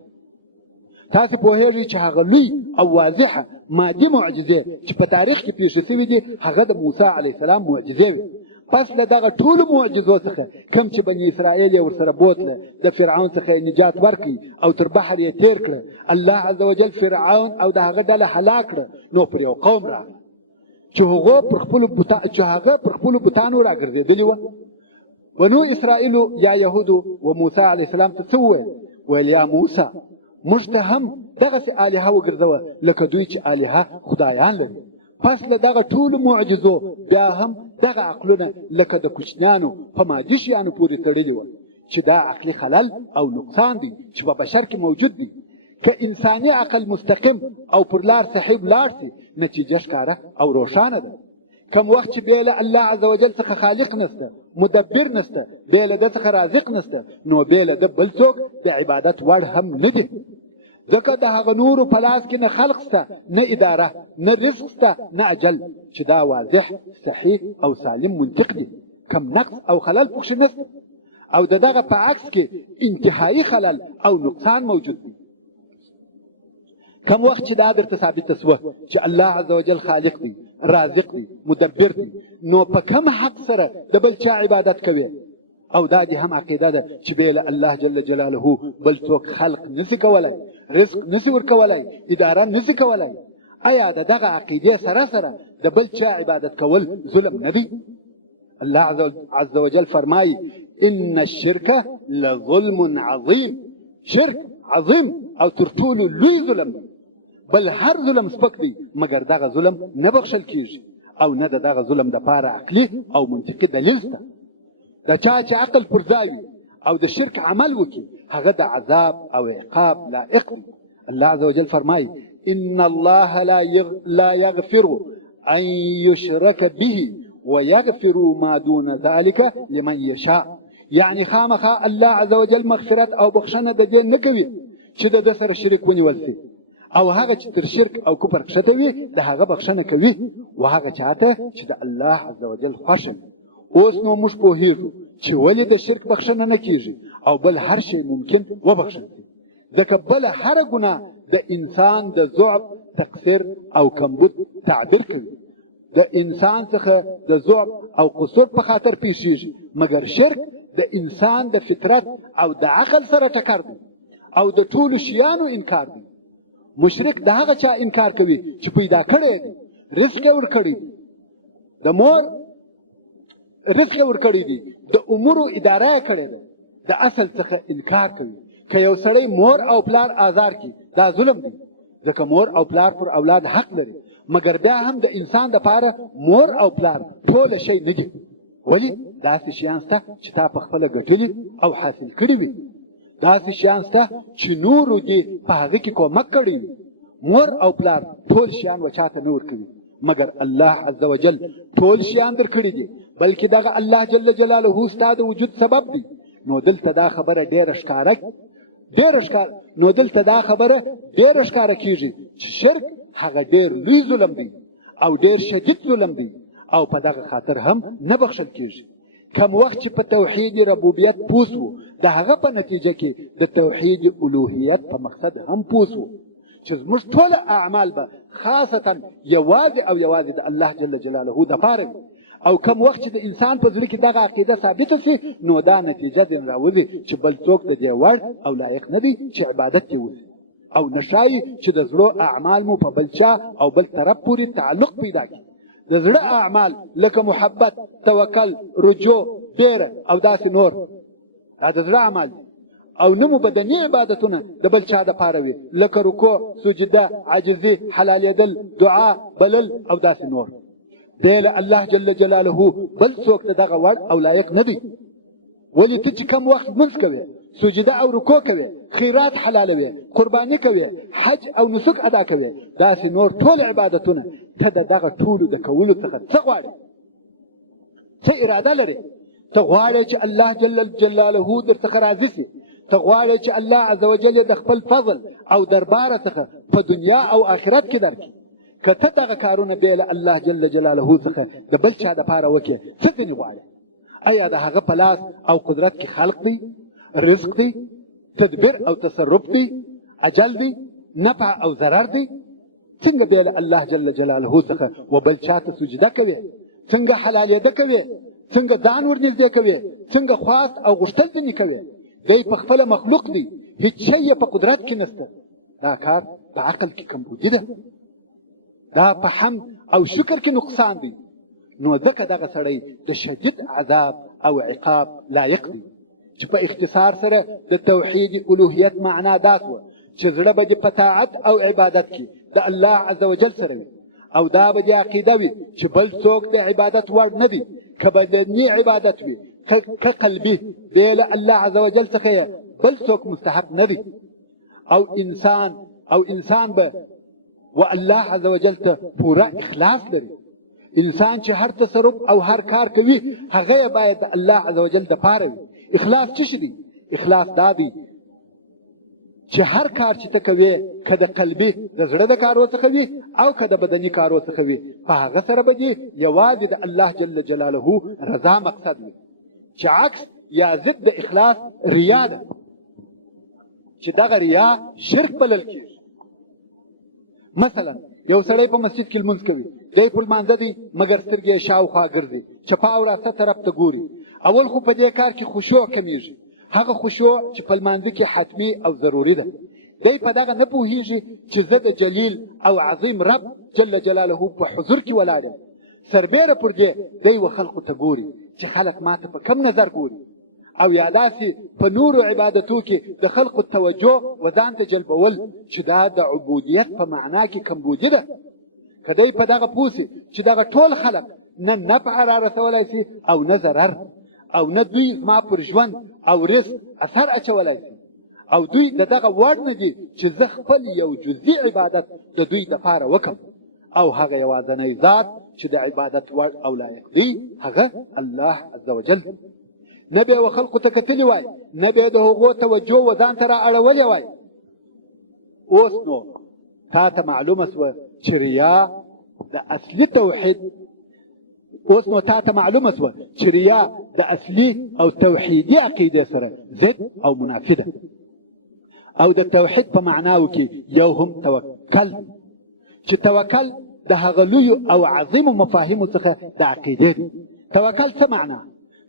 تاسو پوهیږئ چې هغه لوی او واضحه مادي معجزې چې په تاریخ کې پیښې شوي دي هغه د موسی علیه السلام معجزې وې. پس له دغه ټولو معجزو څخه کوم چې بني اسرائیل یې ورسره بوتله، د فرعون څخه یې نجات ورکړي او تر بحر یې تیر کړه. الله عز وجل فرعون او د هغه ډله هلاک کړه. نو پر یو قوم راغله چې هغه پر خپلو بتانو راګرځېدلي وه. بنو اسرائیلو یا یهودو و موسی علیه السلام ته څه وویل؟ ویل یا موسی موږ ته هم دغسې الهه وګرځوه لکه دوی چې الهه خدایان لري. پس له دغه ټولو معجزو بیا هم دغه عقلونه لکه د کوچنیانو په مادي شیانو پورې تړلي وه چې دا عقلي خلل او نقصان دی چې په بشر کې موجود دی. که انساني عقل مستقیم او پر لار صحیح لاړ سي، نتیجه ښکاره او روښانه ده. کم وخت چې بې له الله عز وجل څخه خالق نسته، مدبر نسته، بې له ده څخه رازق نسته، نو بې له ده بل څوک د عبادت وړ هم نه دي. ځکه د هغه نورو په لاس کې نه خلق سته، نه اداره، نه رزق سته، نه اجل، چې دا واضح صحیح او سالم منطق دی. کم نقص او خلل پکښې نسته او د دغه په عکس کې انتهایی خلل او نقصان موجود دی. کم وخت چې دا درته ثابته سوه چې الله عز وجل خالق دی، رازق دی، مدبر دی، نو په کم حق سره د بل چا عبادت کوي؟ او دا دې هم عقیده ده چې بې له الله جل جلاله بل څوک خلق نسی کولای، رزق نسی ورکولای، اداره نسی کولای. آیا د دغه عقیدې سره سره د بل چا عبادت کول ظلم نه دی؟ الله عز وجل فرمایي ان الشرک لظلم عظیم. شرک عظیم او تر ټولو لوی ظلم دی. بل هر ظلم سپک دی مګر دغه ظلم نه بخښل کېږي او نه د دغه ظلم دپاره عقلي او منطقي دلیل شته. د چا چې عقل پر ځای وي او د شرک عمل وکړي هغه د عذاب او عقاب لایق دی. الله عز وجل فرمایي ان الله لا يغفر ان يشرك به ويغفر ما دون ذلك لمن يشاء. یعنی خامخا الله عز وجل مغفرت او بخښنه د دې نه کوي چې د ده سره شرک ونیول شي، او هغه چې تر شرک او کفر کښته وي د هغه بخښنه کوي، و هغه چاته چې د الله عز وجل خوښه وي. اوس نو موږ پوهیږو چې ولې د شرک بخښنه نه کیږي او بل هر شی ممکن وبخښل شي. ځکه بله هره ګناه د انسان د ضعف، تقصیر او کمبود تعبیر کوي. د انسان څخه د ضعف او قصور په خاطر پیښیږي، مګر شرک د انسان د فطرت او د عقل سره ټکر دی او د ټولو شیانو انکار دی. مشرک د هغه چا انکار کوي چې پیدا کړی دی، رزق یې ورکړی دی، د مور رزق یې ورکړی دی، د امورو اداره یې کړې ده، د اصل څخه انکار کوي. که یو سړی مور او پلار آزار کړي دا ظلم دی، ځکه مور او پلار پر اولاد حق لري، مګر بیا هم د انسان دپاره مور او پلار ټوله شی نه دي. ولې؟ داسې شیان شته چې تا په خپله ګټلي او حاصل کړي وي. داسې شیان شته چې نورو دې په هغه کې کومک کړی وي. مور او پلار ټول شیان وچاته نه ورکوي، مګر الله عز وجل ټول شیان درکړي دي، بلکې دغه الله جل جلاله ستا د وجود سبب دی. نو دلته دا خبره ډېره ښکاره کېږي چې شرک هغه ډېر لوی ظلم دی او ډېر شدید ظلم دی او په دغه خاطر هم نه بخښل کیږي. کم وخت چې په توحید ربوبیت پوسو د هغه په نتیجه کې د توحید الوهیت په مقصد هم پوسو چې زموږ ټول اعمال به خاصتا یوازې او یوازې د الله جل جلاله د پاره وي. او کم وخت چې د انسان په زړه کې دغه عقیده ثابته سي نو دا نتیجه دې راوځي چې بل څوک د دې وړ او لایق نه دی چې عبادت یې وکړي، او نشایي چې د زړه اعمال مو په بل چا او بل طرف پورې تعلق پیدا کړي. د زړه اعمال لکه محبت، توکل، رجوع، بیره او داسې نور دا د زړه اعمال دي. او نمو بدني عبادتونه د بل چا د پاره وي لکه رکوع، سجده، عاجزي، حلالېدل، دعا، بلل او داسې نور. دی له الله جل جلاله بل څوک ته دغه وړ او لایق نه دی. ولې ته چې کم وخت منځ کوې، سجده او رکوع کوې، خیرات حلالوې، قرباني کوې، حج او نسک ادا کوې، داسې نور ټول عبادتونه ته د دغه ټولو د کولو څخه څه غواړې؟ څه اراده لرې؟ ته غواړې چې الله جل جلاله درڅخه راضي سي، ته غواړې چې الله عز وجل د خپل فضل او درباره څخه په دنیا او آخرت کې درکړي. که ته دغه کارونه بې له الله جل جلاله څخه د بل چا دپاره وکړې، څه ځینې غواړې؟ آیا د هغه په لاس او قدرت کې خلق دی، رزق دی، تدبیر او تصرف دی، اجل دی، نفع او ضرر دی؟ څنګه بې له الله جل جلاله څخه و بل چا ته سجده کوې؟ څنګه حلالېده کوې؟ څنګه ځان ورنږدې کوې؟ څنګه خواست او غوښتل ځینې کوې؟ دی په خپله مخلوق دی، هیڅ شی یې په قدرت کې نشته. دا کار په عقل کې کمبودي ده، دا په حمد او شکر کې نقصان دی. نو ځکه دغه سړی د شدید عذاب او عقاب لایق دی. چې په اختصار سره د توحید الوهیت معنا دا سوه چې زړه به دې په طاعت او عبادت کې د الله عز وجل سره وي، او دا به دې عقیده وي چې بل څوک د عبادت وړ نه دی. که بدني عبادت وي، که قلبي بې له الله عز وجل څخه بل څوک مستحب نه دی. او انسان به و الله عز وجل ته پوره اخلاص لري. انسان چې هر تصرف او هر کار کوي هغه باید د الله عز وجل د پاره وي. اخلاص څه شي دی؟ اخلاص دا دی چې هر کار چې ته کوې، که د قلبي د زړه د کارو څخه وي او که د بدني کارو څخه وي، په هغه سره به دې یوازې د الله جل جلاله رضا مقصد وي. چې عکس یا ضد د اخلاص ریا ده، چې دغه ریا شرک بلل کېږي. مثلا یو سړی په مسجد کې لمونځ کوي، دی په لمانځه دی مګر سترګې یې شاوخوا ګرځي، چپه او راسته طرف ته ګوري. اول خو په دې کار کې خشوع کمیږي، هغه خشوع چې په لمانځه کې حتمي او ضروري ده. دی په دغه نه پوهیږي چې زه د جلیل او عظیم رب جل جلاله په حضور کې ولاړ یم. سربیره پر دې دی و خلقو ته ګوري چې خلق ماته په کم نظر ګوري، او یا داسې په نورو عبادتو کې د خلقو توجه و ځان ته جلبول چې دا د عبودیت په معنا کې کمبودي ده. که دی په دغه پوه سي چې دغه ټول خلق نه نفع را رسولی سي او نه ضرر، او نه دوی زما پر ژوند او رزق اثر اچولی سي، او دوی د دغه وړ نه دي چې زه خپل یو جزئي عبادت د دوی دپاره وکړم، او هغه یوازنی ذات چې د عبادت وړ او لایق دی هغه الله عز وجل. نه به و خلقو ته کتلی وای، نه به د هغو توجه و ځان ته را اړولی وای. اوس نو تا ته معلومه سوه چې ریا د اصلي توحید د اصلي او توحیدي عقیده سره ضد او منافي ده. او د توحید په معناو کې یو هم توکل، چې توکل د هغه لویو او عظیمو مفاهیمو څخه د عقیدې دی. توکل څه معنا؟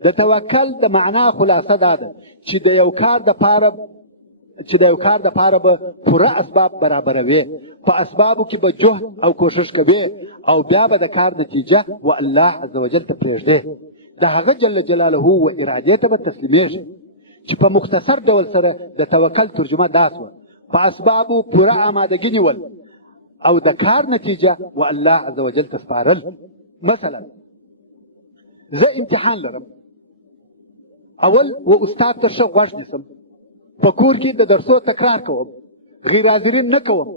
د توکل د معنا خلاصه دا ده چې د یو کار د پاره به پوره اسباب برابروي، په اسبابو کې به جهد او کوشش کوي، او بیا به د کار نتیجه و الله عز وجل ته پرېږدي. د هغه جل جلاله و ارادې ته به تسلیمیږي. چې په مختصر ډول سره د توکل ترجمه دا سوه: په اسبابو پوره آمادګي نیول او د کار نتیجه و الله عز وجل ته سپارل. مثلا زه امتحان لرم، اول و استاد ته ښه غوږ نیسم، په کور کې د درسو تکرار کوم، غیر حاضرین نه کوم،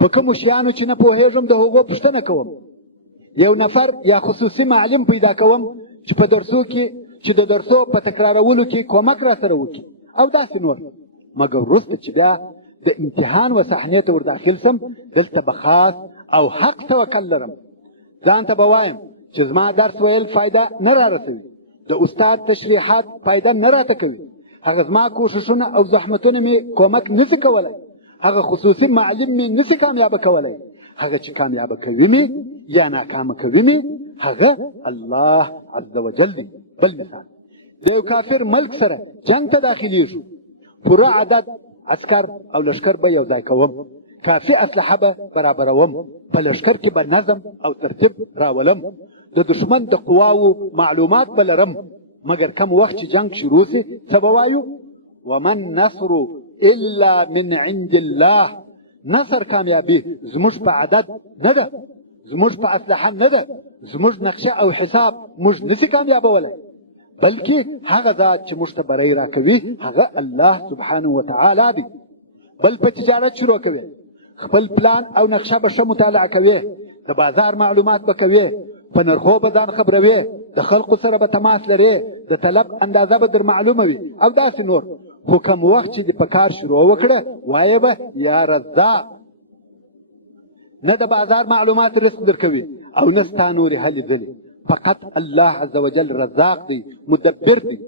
په کومو شیانو چې نه پوهېږم د هغو پوښتنه کوم، یو نفر یا خصوصي معلم پیدا کوم چې د درسو په تکرارولو کې کومک را سره وکړي، او داسې نور. مګر وروسته چې بیا د امتحان و صحنې ته ور داخل سم، دلته به خاص او حق توکل لرم. ځان ته به وایم چې زما درس ویل فایده نه را رسوي، د استاد تشریحات فایده نه راته کوي، هغه زما کوششونه او زحمتونه مې کومک نشي کولی، هغه خصوصي معلم مې نشي کامیابه کولی، هغه چې کامیابه کوي مې یا ناکامه کوي مې هغه الله عز وجل دی. بل مثال د یو کافر ملک سره جنگ ته داخلیږو، پوره عدد عسکر او لشکر به یو ځای کوم، کافي اسلحه به برابروم، په لشکر کې به نظم او ترتیب راولم، د دشمن د قواو معلومات به لرم، مګر کم وخت چې جنگ شروع سي څه به وایو؟ ومن نصر الا من عند الله. نصر کامیابی زموږ په عدد نه ده، زموږ په اسلحه نه ده، زموږ نقشه او حساب موږ نسی کامیابولی، بلکې هغه ذات چې موږ ته بری راکوي هغه الله سبحانه وتعالی دی. بل په تجارت شروع کوي، خپل پلان او نقشه به ښه مطالعه کوي، د بازار معلومات به کوي، په نرخو به ځان خبروي، د خلقو سره به تماس لري، د طلب اندازه به در معلومه وي او داسې نور. خو کوم وخت چې د په کار شروع وکړه وایه به یا رزاق. نه د بازار معلومات رزق درکوي او نه ستا نورې هلې ځلې، فقط الله عز وجل رزاق دی، مدبر دی.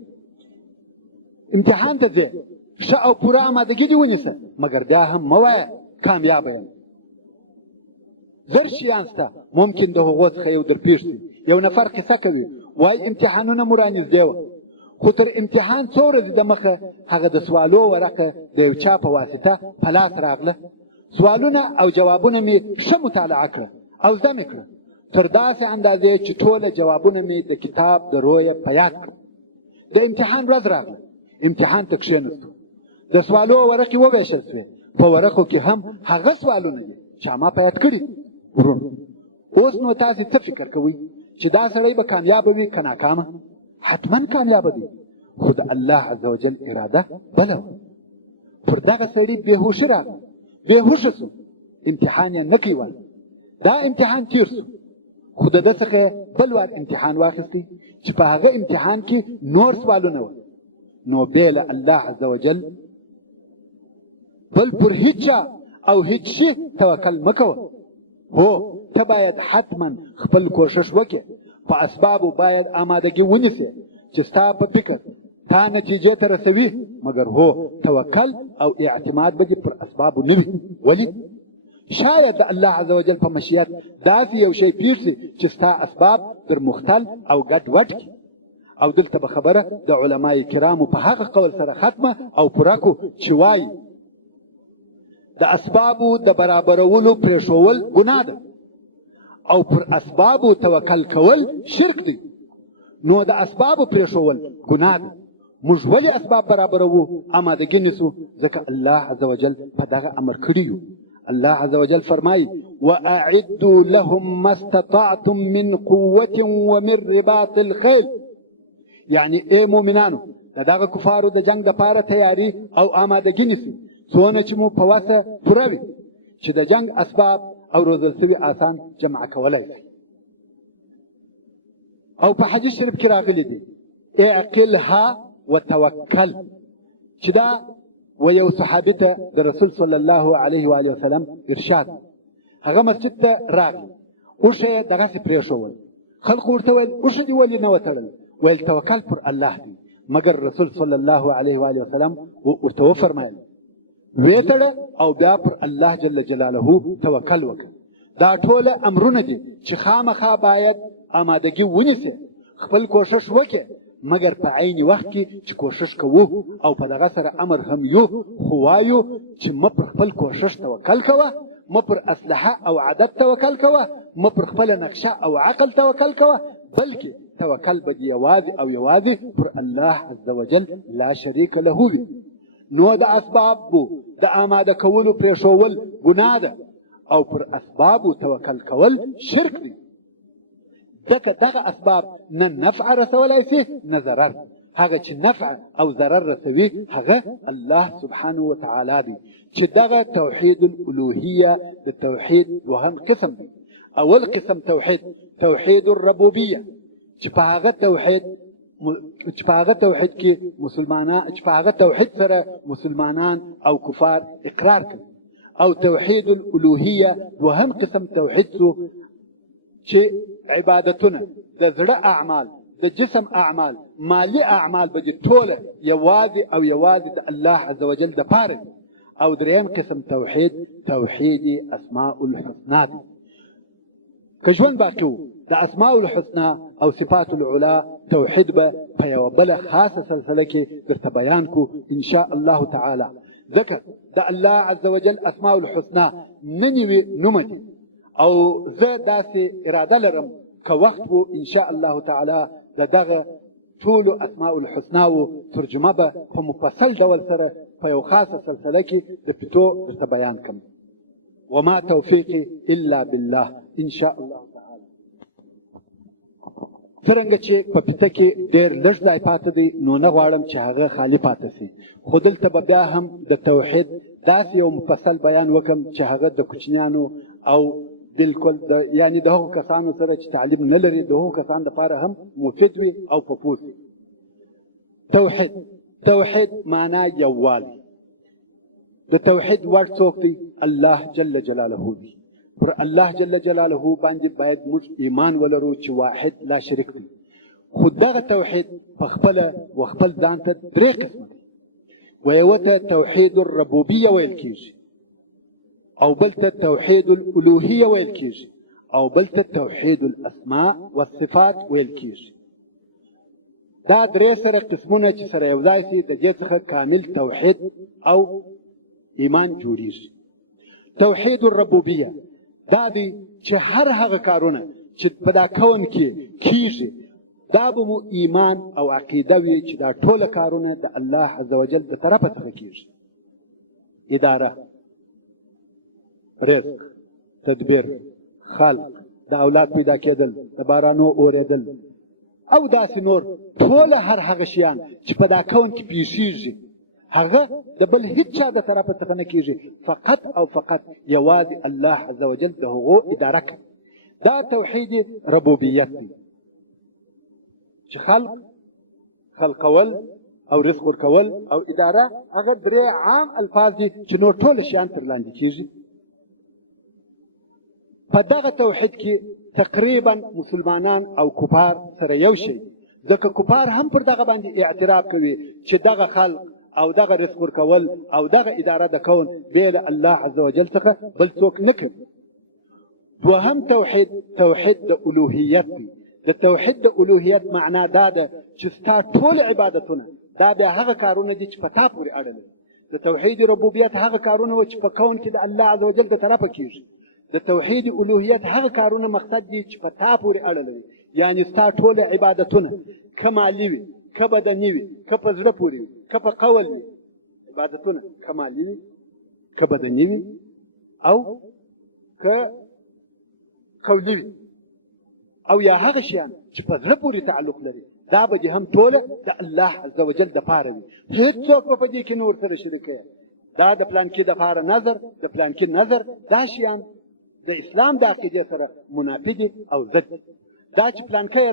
امتحان ته ځې ښه او پوره امادګي دې ونیسه، مګر بیا هم مه وایه کامیابه یم. زر شیان سته ممکن د هغو څخه یو در پېښ شي. یو نفر قصه کوي، وایي امتحانونه مو رانږدې وه، خو تر امتحان څو ورځې دمخه هغه د سوالو ورقه د یو چا په واسطه په لاس راغله، سوالونه او جوابونه مې ښه مطالعه کړه او زده مې کړه، تر داسې اندازې چې ټوله جوابونه مې د کتاب د رویه په یاد کړه. د امتحان ورځ راغله، امتحان ته کښېنستو، د سوالو ورقې وویشل سوې، په ورقو کې هم هغه سوالونه دي چې ما په یاد کړي. ورونو اوس نو تاسې څه فکر کوئ چې دا سړی به کامیابه وي که ناکامه؟ حتما کامیابه دی، خو د الله عز وجل اراده بله وه. پر دغه سړي بېهوشي راغله، بېهوشه سو، امتحان یې نه کوي وایي. دا امتحان تیر سو، خو د ده څخه بل وار امتحان واخیستی چې په هغه امتحان کې نور سوالونه وه. نو بې له الله عز وجل بل پر هیڅ چا او هیڅ شي توکل مه کوه. هو ته باید حتما خپل کوشش وکړې، په اسبابو باید آمادګي ونیسې چې ستا په فکر تا نتیجې ته رسوي، مګر هو توکل او اعتماد به دې پر اسبابو نه وي. ولې؟ شاید د الله عز وجل په مشیت داسې یو شی پېښ شي چې ستا اسباب در مختل او ګډ وډ کړي. او دلته به خبره د علمای کرامو په هغه قول سره ختمه او پوره کړو چې وایي د اسبابو د برابرولو پرېښول ګناه ده او پر اسبابو توکل کول شرک دی. نو د اسبابو پرېښول ګناه ده. موږ ولې اسباب برابروو، آمادګي نیسو؟ ځکه الله عز وجل په دغه امر کړي یو. الله عز وجل فرمایي واعدوا لهم ما استطعتم من قوة ومن رباط الخيل. یعنی ای مؤمنانو د دغه کفارو د جنگ دپاره تیاری او آمادګي نیسئ څونه چې مو په وسه پوره وي چې د جنگ اسباب او روزل سوي آسان جمع کولی شي. او په حدیث شریف کې راغلی دی اعقلها وتوکل، چې دا و یو صحابي ته د رسول صلی الله علیه و آله وسلم ارشاد. هغه مسجد ته راغی، اوښه یې دغسې پرېښول، خلقو ورته ویل اوښه دې ولې نه وتړل؟ ویل توکل پر الله دی. مګر رسول صلی الله علیه و آله وسلم ورته وفرمایل ویې تړه او بیا پر الله جل جلاله توکل وکړه. دا ټوله امرونه دي چې خامخا باید آمادګي ونیسې، خپل کوشش وکړې، مګر په عین وخت کې چې کوشش کوو او په دغه سره امر هم یو، خو وایو چې مه پر خپل کوشش توکل کوه، مه پر اسلحه او عدد توکل کوه، مه پر خپله نقشه او عقل توکل کوه، بلکې توکل به دې یوازې او یوازې پر الله عز وجل لا شریک له وي. نو د اسبابو د آماده کولو پرېښول ګناه ده او پر اسبابو توکل کول شرک دی. ځکه دغه اسباب نه نفع رسولی سي نه ضرر، هغه چې نفع او ضرر رسوي هغه الله سبحانه وتعالی دی. چې دغه توحید الالوهیه د توحید دوهم قسم دی. اول قسم توحید الربوبیه، چې په هغه توحید کې مسلمانان، چې په هغه توحید سره مسلمانان او کفار اقرار کوي. او توحید الالوهیه دوهم قسم توحید سو، چې عبادتونه د زړه اعمال د جسم اعمال مالی اعمال به دي ټوله یوازې او یوازې د الله عز وجل دپاره دي. او دریم قسم توحید اسماء الحسنا دی. که ژوند باقي و د اسماء الحسنا او صفات العلا توحید به په یوه بله خاصه سلسله کې درته بیان کو ان شاء الله تعالی. ځکه د الله عز وجل اسماء الحسنا نه نوي نومه دي او زه داسې اراده لرم که وخت و ان شاء الله تعالی د دغه ټولو اسماء الحسنا و ترجمه به په مفصل ډول سره په یو خاصه سلسله کې د پټو درته بیان کړم. وما توفیقي الا بالله ان شاء الله تعالی. څرنګه چې په پټه کې ډېر لږ ځای پاته دی نو نه غواړم چې هغه خالی پاته سي، خو دلته به بیا هم د توحید داسې یو مفصل بیان وکړم چې هغه د کوچنیانو او بالکل یعنی د هغو کسانو سره چې تعلیم نه لري د هغو کسانو لپاره هم مفید وي او په پوه وي. توحید معنا یووالی. د توحید وړ څوک دی؟ الله جل جلاله دی. پر الله جل جلاله باندې باید موږ ایمان ولرو چې واحد لا شریک دی. خو دغه توحید په خپله و خپل ځان ته درې قسمه دی. و یوه ته توحید الربوبیه ویل کېږي، او بل ته توحید الالوهیه ویل کېږي، او بل ته توحید الاسماء والصفات ویل کېږي. دا درې سره قسمونه چې سره یو ځای سي د دې څخه کامل توحید او ایمان جوړیږي. توحید الربوبیه دا دی چې هر هغه کارونه چې په دا کون کې کیږي دا به مو ایمان او عقیده وي چې دا ټوله کارونه د الله عز وجل د طرفه څخه کیږي. اداره، رزق، تدبیر، خلق، د اولاد پیدا کېدل، د بارانو اورېدل او داسې نور ټوله هر هغه شیان چې په دا کون کې پیښیږي هغه د بل هیڅ چا د طرفه څخه نه کیږي، فقط او فقط یوازې الله عز وجل د هغو اداره کوي. دا توحید ربوبیت دی چې خلقول او رزق ورکول او اداره هغه درې عام الفاظ دي چې نور ټول شیان تر لاندې کیږي. په دغه توحید کې تقریبا مسلمانان او کفار سره یو شی دي، ځکه کفار هم پر دغه باندې اعتراف کوي چې دغه خلق او دغه رزق ورکول او دغه اداره د کون بین الله عز وجل څخه بل څوک نه کوي. دوهم توحید د الوهیت دی. د توحید د الوهیت معنا دا ده چې ستا ټول عبادتونه دا بیا هغه کارونه دي چې په تا پورې اړه لري. د توحید ربوبیت هغه کارونه چې په کون کې د الله عز وجل د طرفه کیږي. د توحید الوهیت هغه کارونه مقصد دي چې په تا پورې اړه لري، یعنی ستا ټول عبادتونه که مالی وي، که بدني وي، که په زړه پورې وي، که په قول وي، عبادتونه که مالی وي، که بدني وي او که قولي وي او یا هغه شیان چې په زړه پورې تعلق لري دا به دې هم ټوله د الله عز وجل دپاره وي. هېڅوک به په دې کې نه ورسره شریکوي. دا د پلانکي دپاره نظر، د پلانکي نظر، دا شیان د اسلام د عقیدې سره منافي دي او ضد دي. دا چې پلانکی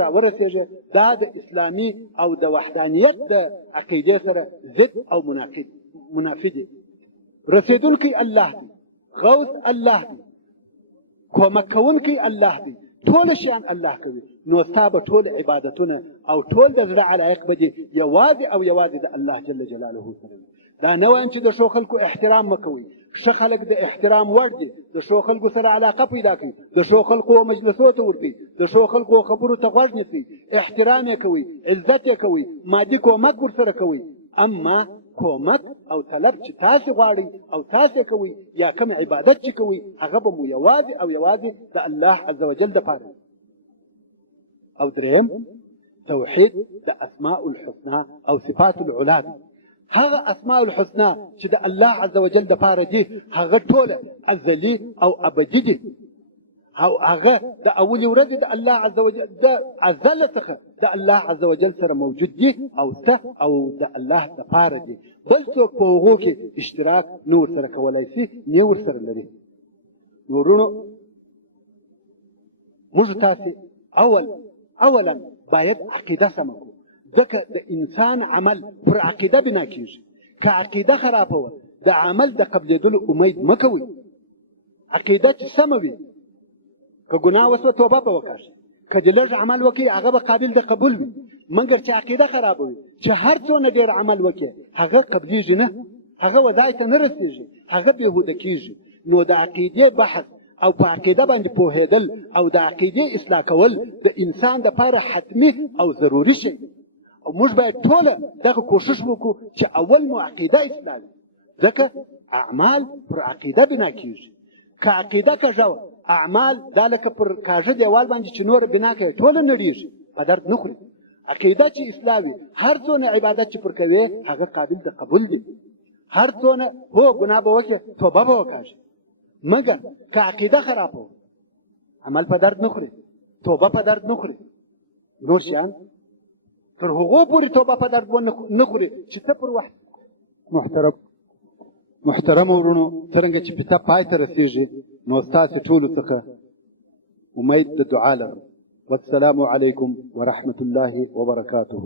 راورسېږي دا د اسلامي او د وحدانیت د عقیدې سره ضد او منافي دي. رسېدونکی الله دی، غوث الله دی، کومک کوونکی الله دی، ټول شیان الله کوي. نو ستا به ټول عبادتونه او ټول د زړه علایق به دي یوازې او یوازې د الله جل جلاله سره وي. دا نه وایم چې د ښو خلکو احترام مه کوئ. ښه خلک د احترام وړ دي، د ښو خلکو سره علاقه پیدا کړئ، د ښو خلکو مجلسو ته ورځئ، د ښو خلکو خبرو ته غوږ نیسئ، احترام یې کوئ، عزت یې کوئ، مادي کومک ورسره کوئ. اما کومک او طلب چې تاسې غواړئ او تاسې کوئ یا کوم عبادت چې کوئ هغه به مو یوازې او یوازې د الله عز وجل دپاره. او دریم توحید د اسماء الحسنا او صفات العلا. هغه اسماء الحسنا چې د الله عز وجل دپاره دي هغه ټوله ازلي او ابدي دي، او هغه د اولې ورځې د الله عز وجل د ازل څخه د الله عز وجل سره موجود دي او ته او د الله دپاره دي. بل څوک په هغو کې اشتراک نه ورسره کولی شي، نه ورسره لري. ورونو موږ تاسې اولا باید عقیده سمه کړو، ځکه د انسان عمل پر عقیده بنا کېږي. که عقیده خرابه وه د عمل د قبلېدلو امید مه کوئ. عقیده چې سمه وي که ګناه وسوه توبه به وکړي، که د لږ عمل وکړي هغه به قابل د قبول وي، مګر چې عقیده خرابوي چې هر څونه ډېر عمل وکړي هغه قبلیږي نه، هغه ودای ته نه رسېږي، هغه بېهوده کېږي. نو د عقیدې بحث او په عقیده باندې پوهېدل او د عقیدې اصلاح کول د انسان دپاره حتمي او ضروري شی، او موږ باید ټوله دغه کوشش وکړو چې اول مو عقیده اصلاح وي، ځکه اعمال پر عقیده بنا کېږي. که عقیده کږه وه اعمال دا لکه پر کاږه دیوال باندې چې نوره بنا کوي ټوله نړېږي، په درد نه خوري. عقیده چې اصلاح وي هر څونه عبادت چې پر کوي هغه قابل د قبول دی، هر څونه هو ګناه به وکړي توبه به وکړي، مګر که عقیده خراب وه عمل په درد نه خوري، توبه په درد نه خوري، نور شیان تر هغو پورې توبه په درد نه خوري چې ته پر وخت. محترم ورونو، څرنګه چې پیته پای ته رسېږي نو ستاسې ټولو څخه امید د دعا لرم. والسلام علیکم ورحمة الله وبرکاته.